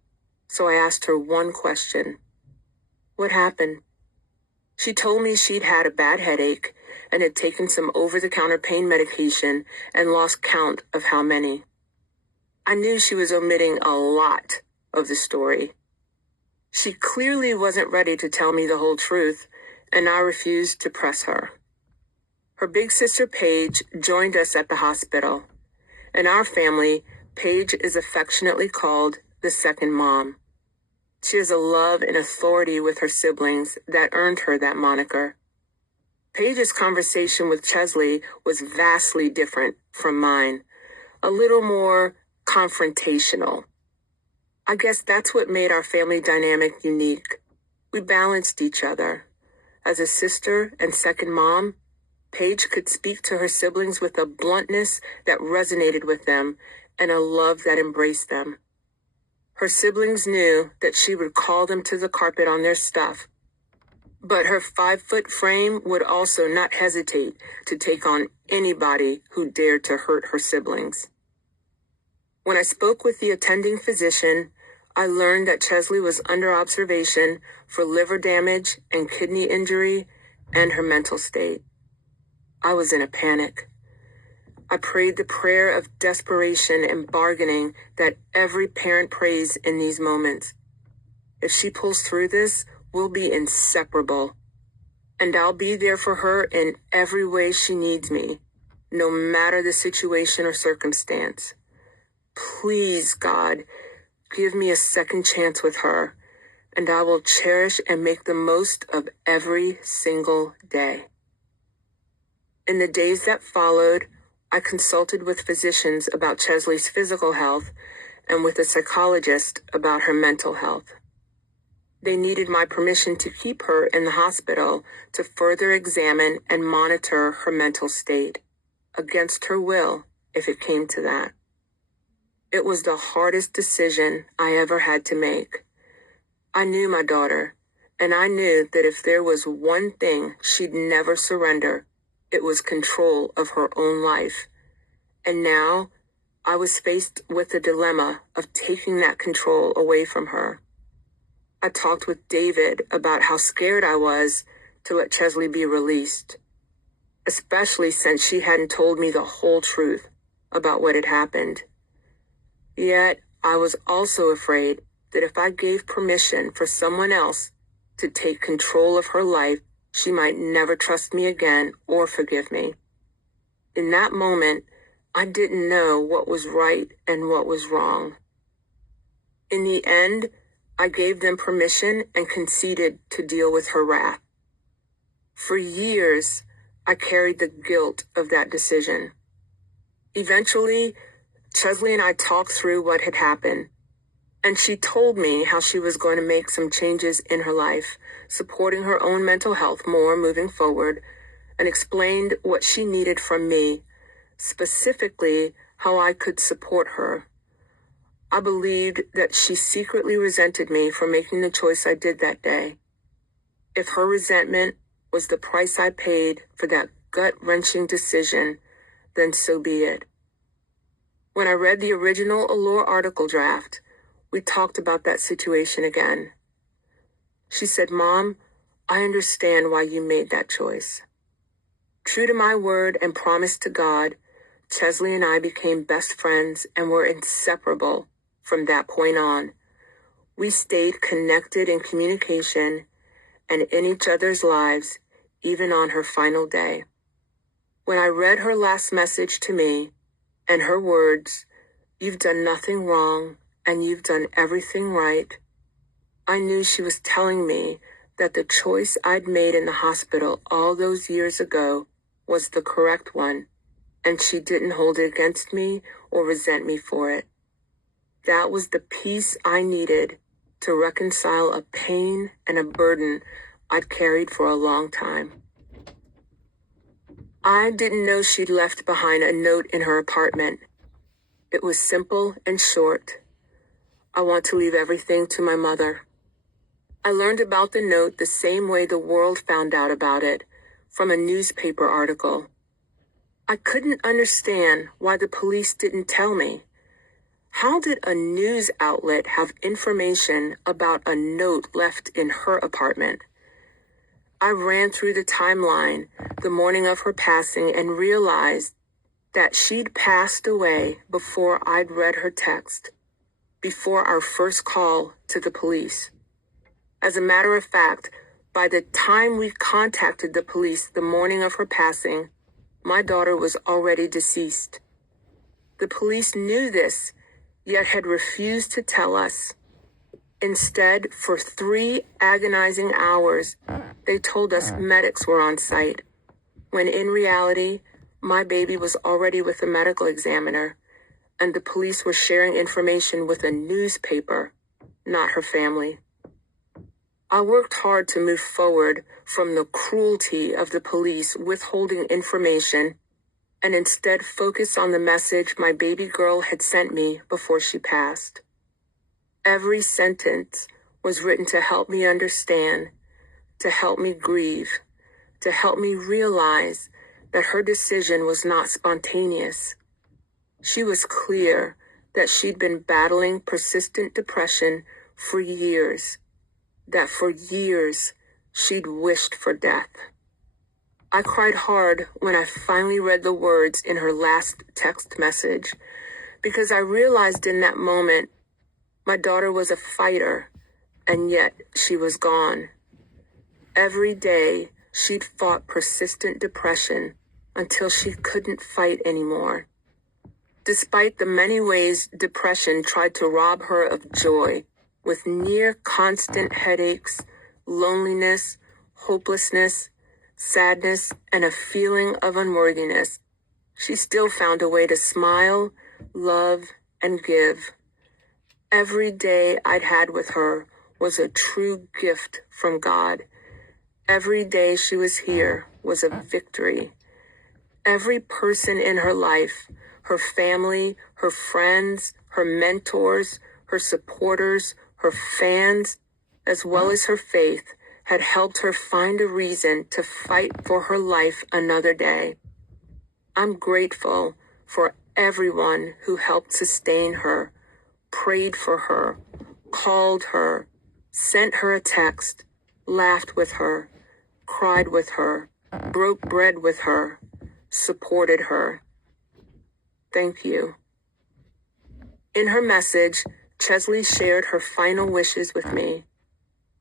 so I asked her one question. "What happened?" She told me she'd had a bad headache and had taken some over-the-counter pain medication and lost count of how many. I knew she was omitting a lot of the story. She clearly wasn't ready to tell me the whole truth, and I refused to press her. Her big sister Paige joined us at the hospital. In our family, Paige is affectionately called the second mom. She has a love and authority with her siblings that earned her that moniker. Paige's conversation with Cheslie was vastly different from mine. a little more confrontational. I guess that's what made our family dynamic unique. We balanced each other. As a sister and second mom, Paige could speak to her siblings with a bluntness that resonated with them and a love that embraced them. Her siblings knew that she would call them to the carpet on their stuff, but her 5-foot frame would also not hesitate to take on anybody who dared to hurt her siblings. When I spoke with the attending physician, I learned that Cheslie was under observation for liver damage and kidney injury and her mental state. I was in a panic. I prayed the prayer of desperation and bargaining that every parent prays in these moments. If she pulls through this, we'll be inseparable. And I'll be there for her in every way she needs me, no matter the situation or circumstance. Please, God, give me a second chance with her, and I will cherish and make the most of every single day. In the days that followed, I consulted with physicians about Cheslie's physical health and with a psychologist about her mental health. They needed my permission to keep her in the hospital to further examine and monitor her mental state, against her will, if it came to that. It was the hardest decision I ever had to make. I knew my daughter, and I knew that if there was one thing she'd never surrender, it was control of her own life. And now, I was faced with the dilemma of taking that control away from her. I talked with David about how scared I was to let Cheslie be released, especially since she hadn't told me the whole truth about what had happened. Yet, I was also afraid that if I gave permission for someone else to take control of her life, she might never trust me again or forgive me. In that moment, I didn't know what was right and what was wrong. In the end, I gave them permission and conceded to deal with her wrath. For years, I carried the guilt of that decision. Eventually, Cheslie and I talked through what had happened, and she told me how she was going to make some changes in her life, supporting her own mental health more moving forward, and explained what she needed from me, specifically how I could support her. I believed that she secretly resented me for making the choice I did that day. If her resentment was the price I paid for that gut-wrenching decision, then so be it. When I read the original Allure article draft, we talked about that situation again. She said, "Mom, I understand why you made that choice." True to my word and promise to God, Cheslie and I became best friends and were inseparable from that point on. We stayed connected in communication and in each other's lives, even on her final day. When I read her last message to me and her words, "You've done nothing wrong and you've done everything right," I knew she was telling me that the choice I'd made in the hospital all those years ago was the correct one, and she didn't hold it against me or resent me for it. That was the peace I needed to reconcile a pain and a burden I'd carried for a long time. I didn't know she'd left behind a note in her apartment. It was simple and short. "I want to leave everything to my mother." I learned about the note the same way the world found out about it, from a newspaper article. I couldn't understand why the police didn't tell me. How did a news outlet have information about a note left in her apartment? I ran through the timeline the morning of her passing and realized that she'd passed away before I'd read her text, before our first call to the police. As a matter of fact, by the time we contacted the police the morning of her passing, my daughter was already deceased. The police knew this, yet had refused to tell us. Instead, for 3 agonizing hours, they told us medics were on site, when in reality, my baby was already with the medical examiner, and the police were sharing information with a newspaper, not her family. I worked hard to move forward from the cruelty of the police withholding information and instead focus on the message my baby girl had sent me before she passed. Every sentence was written to help me understand, to help me grieve, to help me realize that her decision was not spontaneous. She was clear that she'd been battling persistent depression for years, that for years she'd wished for death. I cried hard when I finally read the words in her last text message, because I realized in that moment my daughter was a fighter, and yet she was gone. Every day she'd fought persistent depression until she couldn't fight anymore. Despite the many ways depression tried to rob her of joy, with near constant headaches, loneliness, hopelessness, sadness, and a feeling of unworthiness, she still found a way to smile, love, and give. Every day I'd had with her was a true gift from God. Every day she was here was a victory. Every person in her life, her family, her friends, her mentors, her supporters, her fans, as well as her faith, had helped her find a reason to fight for her life another day. I'm grateful for everyone who helped sustain her, prayed for her, called her, sent her a text, laughed with her, cried with her, broke bread with her, supported her. Thank you. In her message, Cheslie shared her final wishes with me.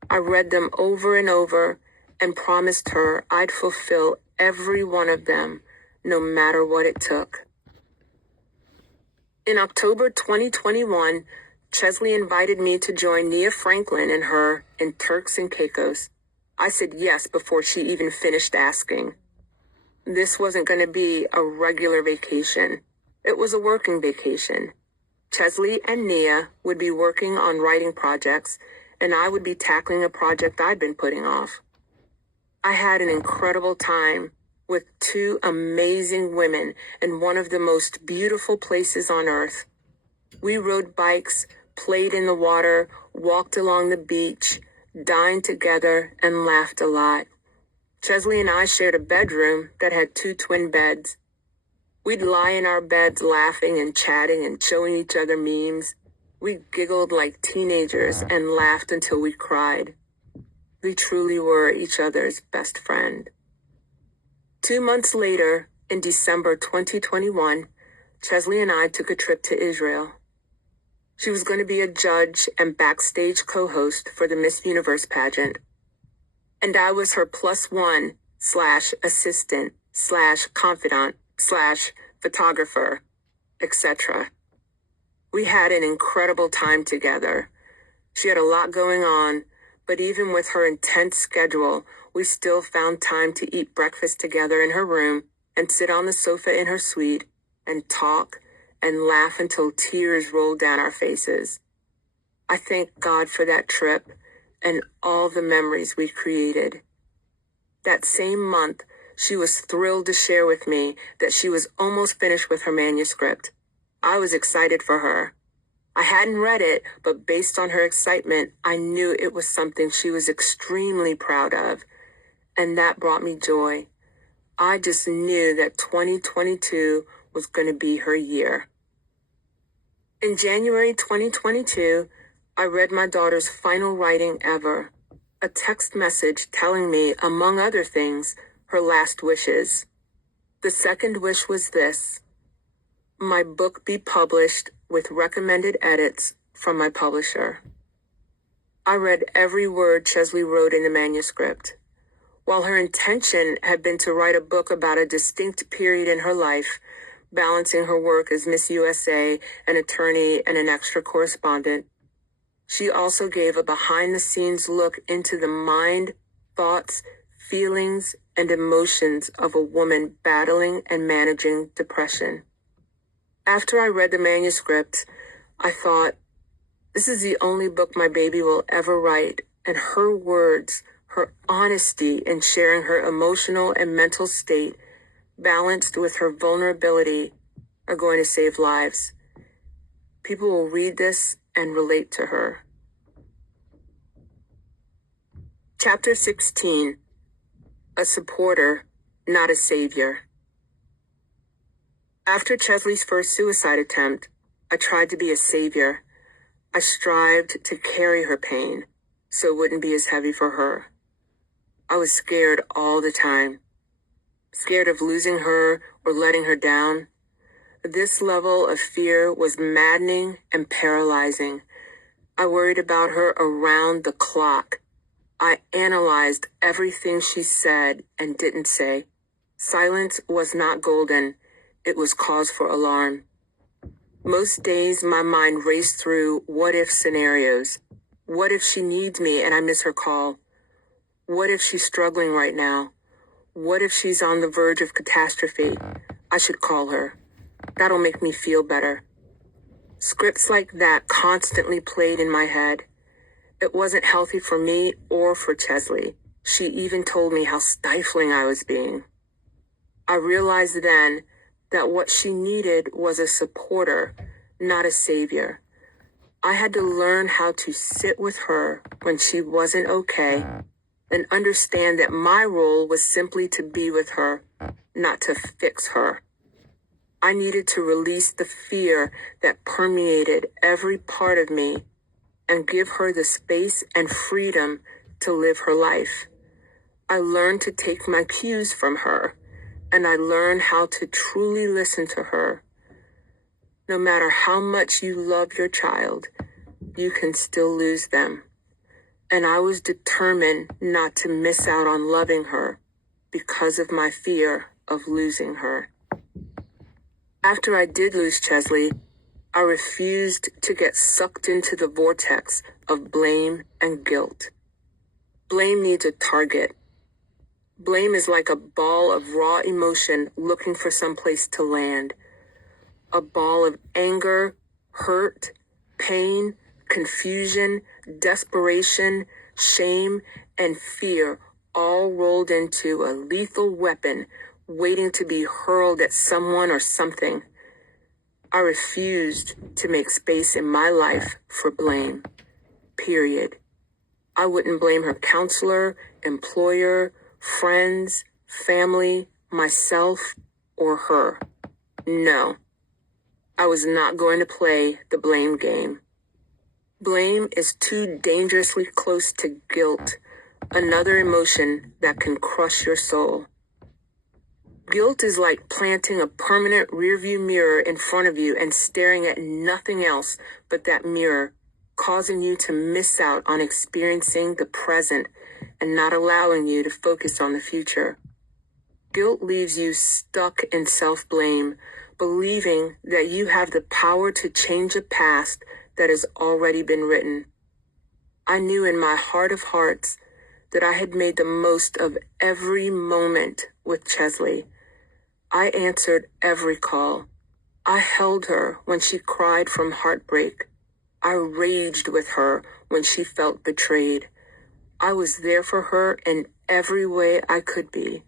I read them over and over and promised her I'd fulfill every one of them, no matter what it took. In October 2021, Cheslie invited me to join Nia Franklin and her in Turks and Caicos. I said yes before she even finished asking. This wasn't going to be a regular vacation. It was a working vacation. Cheslie and Nia would be working on writing projects, and I would be tackling a project I'd been putting off. I had an incredible time with two amazing women in one of the most beautiful places on earth. We rode bikes, played in the water, walked along the beach, dined together, and laughed a lot. Cheslie and I shared a bedroom that had two twin beds. We'd lie in our beds laughing and chatting and showing each other memes. We giggled like teenagers and laughed until we cried. We truly were each other's best friend. 2 months later, in December 2021, Cheslie and I took a trip to Israel. She was going to be a judge and backstage co-host for the Miss Universe pageant. And I was her +1/assistant/confidant/photographer, etc. We had an incredible time together. She had a lot going on, but even with her intense schedule, we still found time to eat breakfast together in her room and sit on the sofa in her suite and talk and laugh until tears rolled down our faces. I thank God for that trip and all the memories we created. That same month, she was thrilled to share with me that she was almost finished with her manuscript. I was excited for her. I hadn't read it, but based on her excitement, I knew it was something she was extremely proud of, and that brought me joy. I just knew that 2022 was going to be her year. In January 2022, I read my daughter's final writing ever, a text message telling me, among other things, her last wishes. The second wish was this: my book be published with recommended edits from my publisher. I read every word Cheslie wrote in the manuscript. While her intention had been to write a book about a distinct period in her life, balancing her work as Miss USA, an attorney, and an extra correspondent, she also gave a behind-the-scenes look into the mind, thoughts, feelings, and emotions of a woman battling and managing depression. After I read the manuscript, I thought, this is the only book my baby will ever write, and her words, her honesty in sharing her emotional and mental state, balanced with her vulnerability, are going to save lives. People will read this and relate to her. Chapter 16. A supporter, not a savior. After Cheslie's first suicide attempt, I tried to be a savior. I strived to carry her pain so it wouldn't be as heavy for her. I was scared all the time. Scared of losing her or letting her down. This level of fear was maddening and paralyzing. I worried about her around the clock. I analyzed everything she said and didn't say. Silence was not golden. It was cause for alarm. Most days my mind raced through what-if scenarios. What if she needs me and I miss her call? What if she's struggling right now? What if she's on the verge of catastrophe? I should call her. That'll make me feel better. Scripts like that constantly played in my head. It wasn't healthy for me or for Cheslie. She even told me how stifling I was being. I realized then that what she needed was a supporter, not a savior. I had to learn how to sit with her when she wasn't okay and understand that my role was simply to be with her, not to fix her. I needed to release the fear that permeated every part of me and give her the space and freedom to live her life. I learned to take my cues from her, and I learned how to truly listen to her. No matter how much you love your child, you can still lose them. And I was determined not to miss out on loving her because of my fear of losing her. After I did lose Cheslie, I refused to get sucked into the vortex of blame and guilt. Blame needs a target. Blame is like a ball of raw emotion looking for some place to land. A ball of anger, hurt, pain, confusion, desperation, shame, and fear all rolled into a lethal weapon waiting to be hurled at someone or something. I refused to make space in my life for blame. Period. I wouldn't blame her counselor, employer, friends, family, myself, or her. No. I was not going to play the blame game. Blame is too dangerously close to guilt, another emotion that can crush your soul. Guilt is like planting a permanent rearview mirror in front of you and staring at nothing else but that mirror, causing you to miss out on experiencing the present and not allowing you to focus on the future. Guilt leaves you stuck in self-blame, believing that you have the power to change a past that has already been written. I knew in my heart of hearts that I had made the most of every moment with Cheslie. I answered every call. I held her when she cried from heartbreak. I raged with her when she felt betrayed. I was there for her in every way I could be.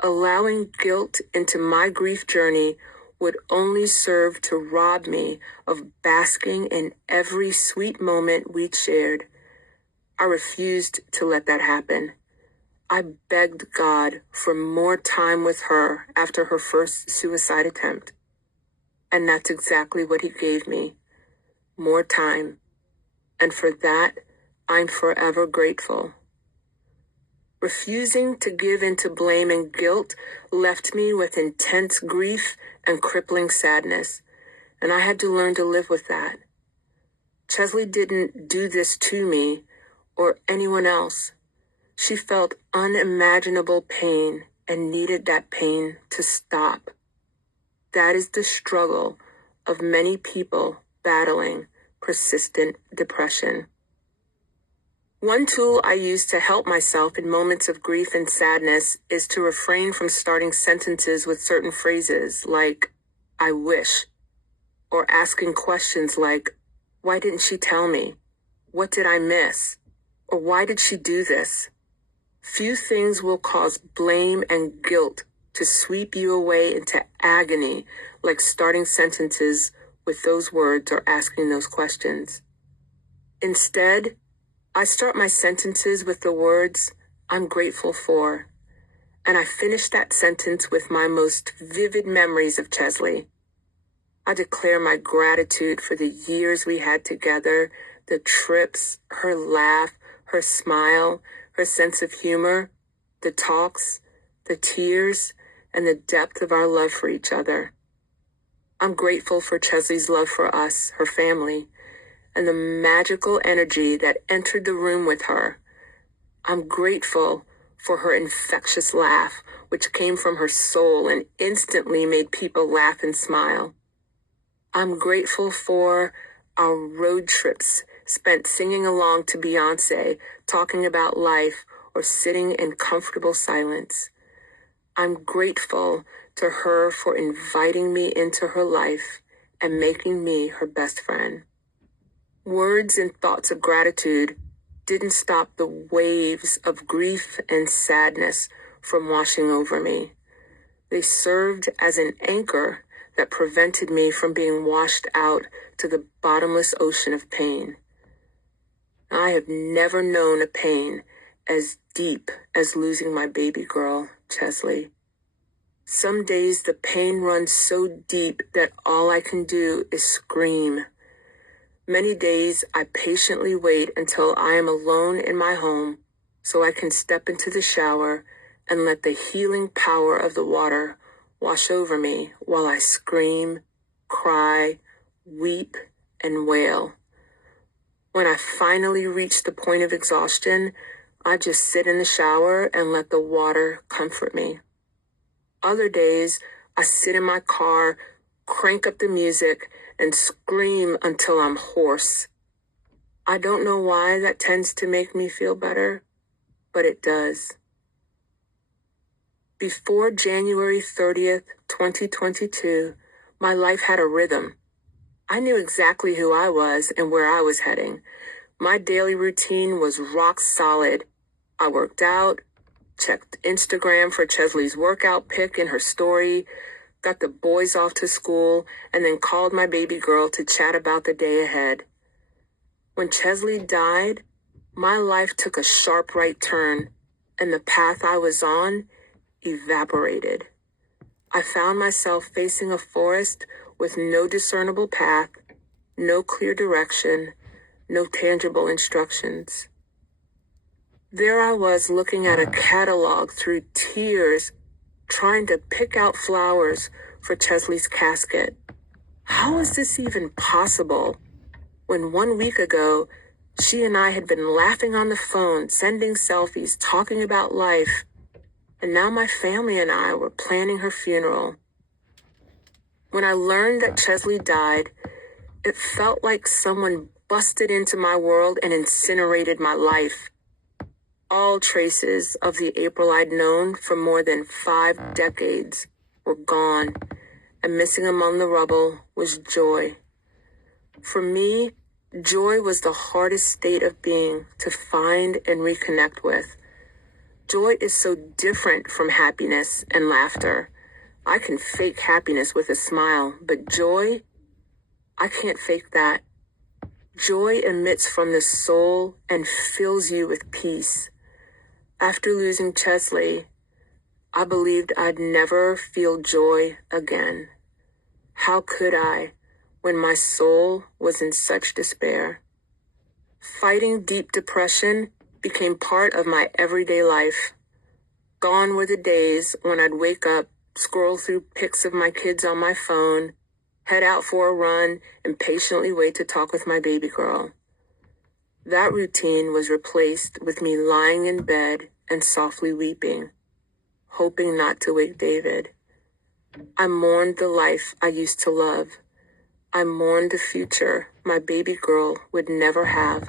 Allowing guilt into my grief journey would only serve to rob me of basking in every sweet moment we'd shared. I refused to let that happen. I begged God for more time with her after her first suicide attempt. And that's exactly what he gave me. More time. And for that, I'm forever grateful. Refusing to give into blame and guilt left me with intense grief and crippling sadness, and I had to learn to live with that. Cheslie didn't do this to me or anyone else. She felt unimaginable pain and needed that pain to stop. That is the struggle of many people battling persistent depression. One tool I use to help myself in moments of grief and sadness is to refrain from starting sentences with certain phrases like, I wish, or asking questions like, why didn't she tell me? What did I miss? Or why did she do this? Few things will cause blame and guilt to sweep you away into agony like starting sentences with those words or asking those questions. Instead, I start my sentences with the words, I'm grateful for, and I finish that sentence with my most vivid memories of Cheslie. I declare my gratitude for the years we had together, the trips, her laugh, her smile, her sense of humor, the talks, the tears, and the depth of our love for each other. I'm grateful for Cheslie's love for us, her family, and the magical energy that entered the room with her. I'm grateful for her infectious laugh, which came from her soul and instantly made people laugh and smile. I'm grateful for our road trips spent singing along to Beyonce, talking about life, or sitting in comfortable silence. I'm grateful to her for inviting me into her life and making me her best friend. Words and thoughts of gratitude didn't stop the waves of grief and sadness from washing over me. They served as an anchor that prevented me from being washed out to the bottomless ocean of pain. I have never known a pain as deep as losing my baby girl, Cheslie. Some days the pain runs so deep that all I can do is scream. Many days I patiently wait until I am alone in my home so I can step into the shower and let the healing power of the water wash over me while I scream, cry, weep, and wail. When I finally reach the point of exhaustion, I just sit in the shower and let the water comfort me. Other days, I sit in my car, crank up the music, and scream until I'm hoarse. I don't know why that tends to make me feel better, but it does. Before January 30th, 2022, my life had a rhythm. I knew exactly who I was and where I was heading. My daily routine was rock solid. I worked out, checked Instagram for Cheslie's workout pic in her story, got the boys off to school, and then called my baby girl to chat about the day ahead. When Cheslie died, my life took a sharp right turn, and the path I was on evaporated. I found myself facing a forest with no discernible path, no clear direction, no tangible instructions. There I was looking at a catalog through tears, trying to pick out flowers for Cheslie's casket. How is this even possible? When 1 week ago, she and I had been laughing on the phone, sending selfies, talking about life, and now my family and I were planning her funeral. When I learned that Cheslie died, it felt like someone busted into my world and incinerated my life. All traces of the April I'd known for more than 5 decades were gone, and missing among the rubble was joy. For me, joy was the hardest state of being to find and reconnect with. Joy is so different from happiness and laughter. I can fake happiness with a smile, but joy, I can't fake that. Joy emits from the soul and fills you with peace. After losing Cheslie, I believed I'd never feel joy again. How could I, when my soul was in such despair? Fighting deep depression became part of my everyday life. Gone were the days when I'd wake up, scroll through pics of my kids on my phone, head out for a run, and patiently wait to talk with my baby girl. That routine was replaced with me lying in bed and softly weeping, hoping not to wake David. I mourned the life I used to love. I mourned the future my baby girl would never have,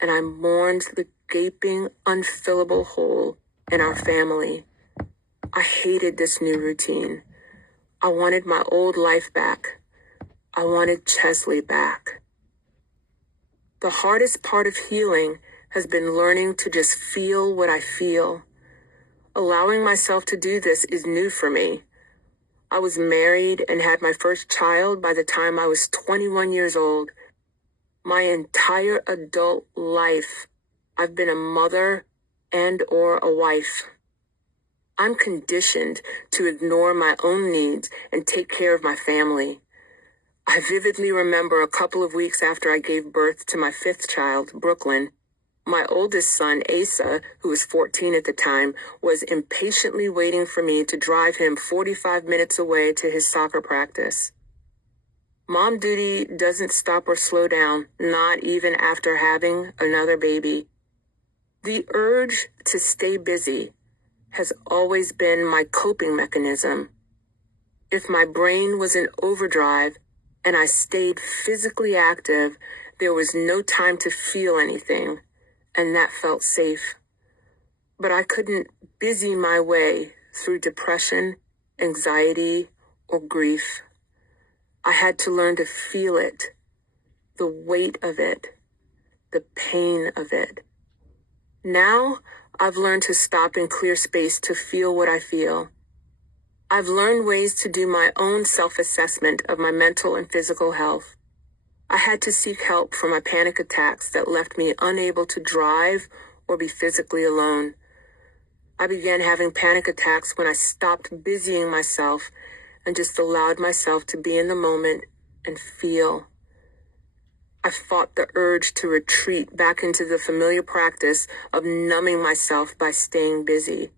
and I mourned the gaping, unfillable hole in our family. I hated this new routine. I wanted my old life back. I wanted Cheslie back. The hardest part of healing has been learning to just feel what I feel. Allowing myself to do this is new for me. I was married and had my first child by the time I was 21 years old. My entire adult life, I've been a mother and/or a wife. I'm conditioned to ignore my own needs and take care of my family. I vividly remember a couple of weeks after I gave birth to my fifth child, Brooklyn, my oldest son, Asa, who was 14 at the time, was impatiently waiting for me to drive him 45 minutes away to his soccer practice. Mom duty doesn't stop or slow down, not even after having another baby. The urge to stay busy has always been my coping mechanism. If my brain was in overdrive and I stayed physically active, there was no time to feel anything, and that felt safe. But I couldn't busy my way through depression, anxiety, or grief. I had to learn to feel it, the weight of it, the pain of it. Now, I've learned to stop and clear space to feel what I feel. I've learned ways to do my own self-assessment of my mental and physical health. I had to seek help for my panic attacks that left me unable to drive or be physically alone. I began having panic attacks when I stopped busying myself and just allowed myself to be in the moment and feel. I fought the urge to retreat back into the familiar practice of numbing myself by staying busy.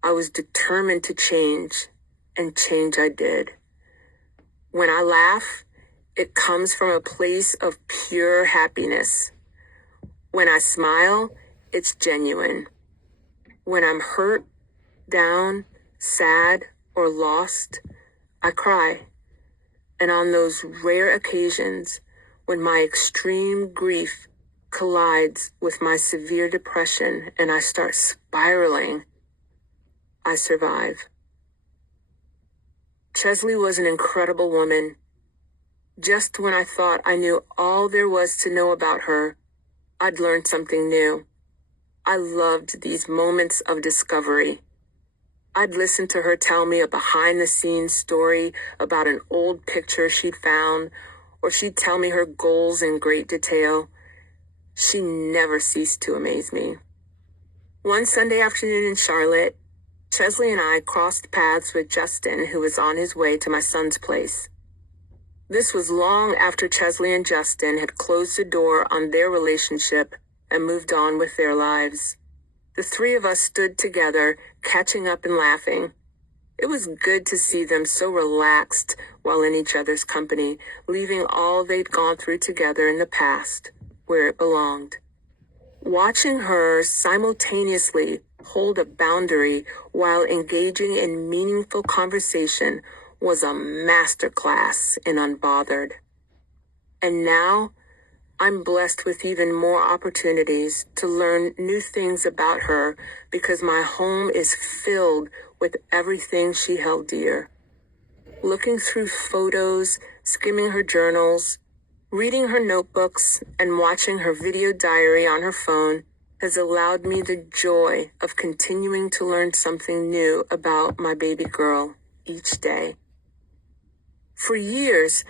I was determined to change, and change I did. When I laugh, it comes from a place of pure happiness. When I smile, it's genuine. When I'm hurt, down, sad, or lost, I cry. And on those rare occasions, when my extreme grief collides with my severe depression and I start spiraling, I survive. Cheslie was an incredible woman. Just when I thought I knew all there was to know about her, I'd learned something new. I loved these moments of discovery. I'd listen to her tell me a behind-the-scenes story about an old picture she'd found, or she'd tell me her goals in great detail. She never ceased to amaze me. One Sunday afternoon in Charlotte, Cheslie and I crossed paths with Justin, who was on his way to my son's place. This was long after Cheslie and Justin had closed the door on their relationship and moved on with their lives. The three of us stood together, catching up and laughing. It was good to see them so relaxed while in each other's company, leaving all they'd gone through together in the past, where it belonged. Watching her simultaneously hold a boundary while engaging in meaningful conversation was a masterclass in unbothered. And now, I'm blessed with even more opportunities to learn new things about her because my home is filled with everything she held dear. Looking through photos, skimming her journals, reading her notebooks, and watching her video diary on her phone has allowed me the joy of continuing to learn something new about my baby girl each day. For years,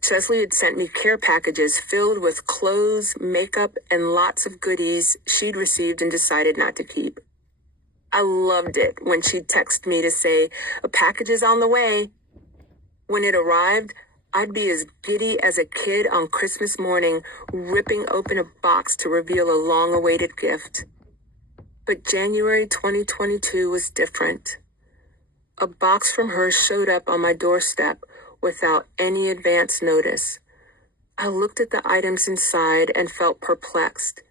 Cheslie had sent me care packages filled with clothes, makeup, and lots of goodies she'd received and decided not to keep. I loved it when she'd text me to say, "A package is on the way." When it arrived, I'd be as giddy as a kid on Christmas morning, ripping open a box to reveal a long-awaited gift. But January 2022 was different. A box from her showed up on my doorstep without any advance notice. I looked at the items inside and felt perplexed.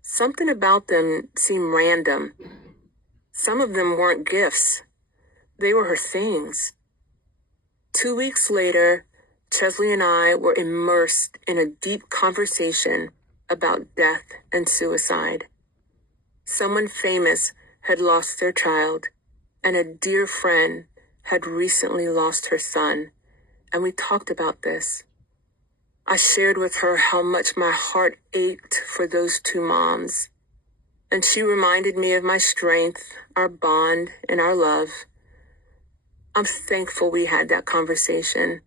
Something about them seemed random. Some of them weren't gifts. They were her things. 2 weeks later, Cheslie and I were immersed in a deep conversation about death and suicide. Someone famous had lost their child, and a dear friend had recently lost her son, and we talked about this. I shared with her how much my heart ached for those two moms, and she reminded me of my strength, our bond, and our love. I'm thankful we had that conversation.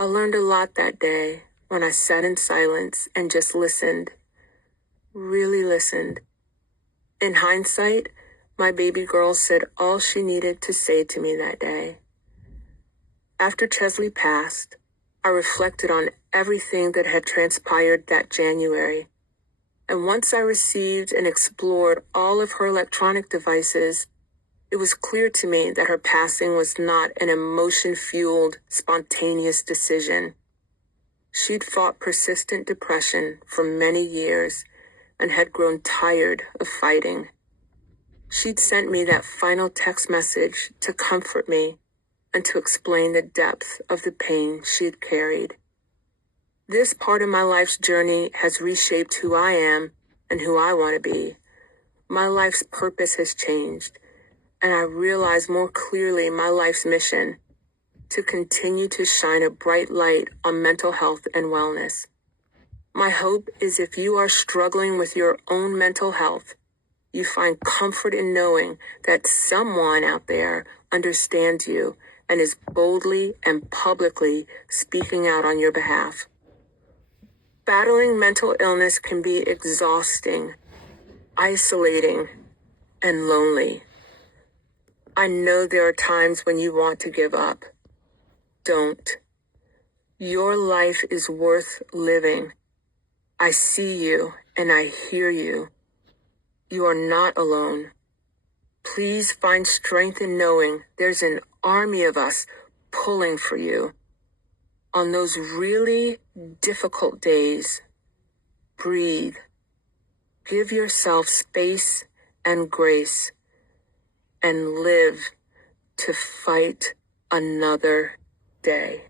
I learned a lot that day when I sat in silence and just listened, really listened. In hindsight, my baby girl said all she needed to say to me that day. After Cheslie passed, I reflected on everything that had transpired that January. And once I received and explored all of her electronic devices, it was clear to me that her passing was not an emotion-fueled, spontaneous decision. She'd fought persistent depression for many years and had grown tired of fighting. She'd sent me that final text message to comfort me and to explain the depth of the pain she had carried. This part of my life's journey has reshaped who I am and who I want to be. My life's purpose has changed, and I realize more clearly my life's mission: to continue to shine a bright light on mental health and wellness. My hope is if you are struggling with your own mental health, you find comfort in knowing that someone out there understands you and is boldly and publicly speaking out on your behalf. Battling mental illness can be exhausting, isolating, and lonely. I know there are times when you want to give up. Don't. Your life is worth living. I see you and I hear you. You are not alone. Please find strength in knowing there's an army of us pulling for you. On those really difficult days, breathe. Give yourself space and grace, and live to fight another day.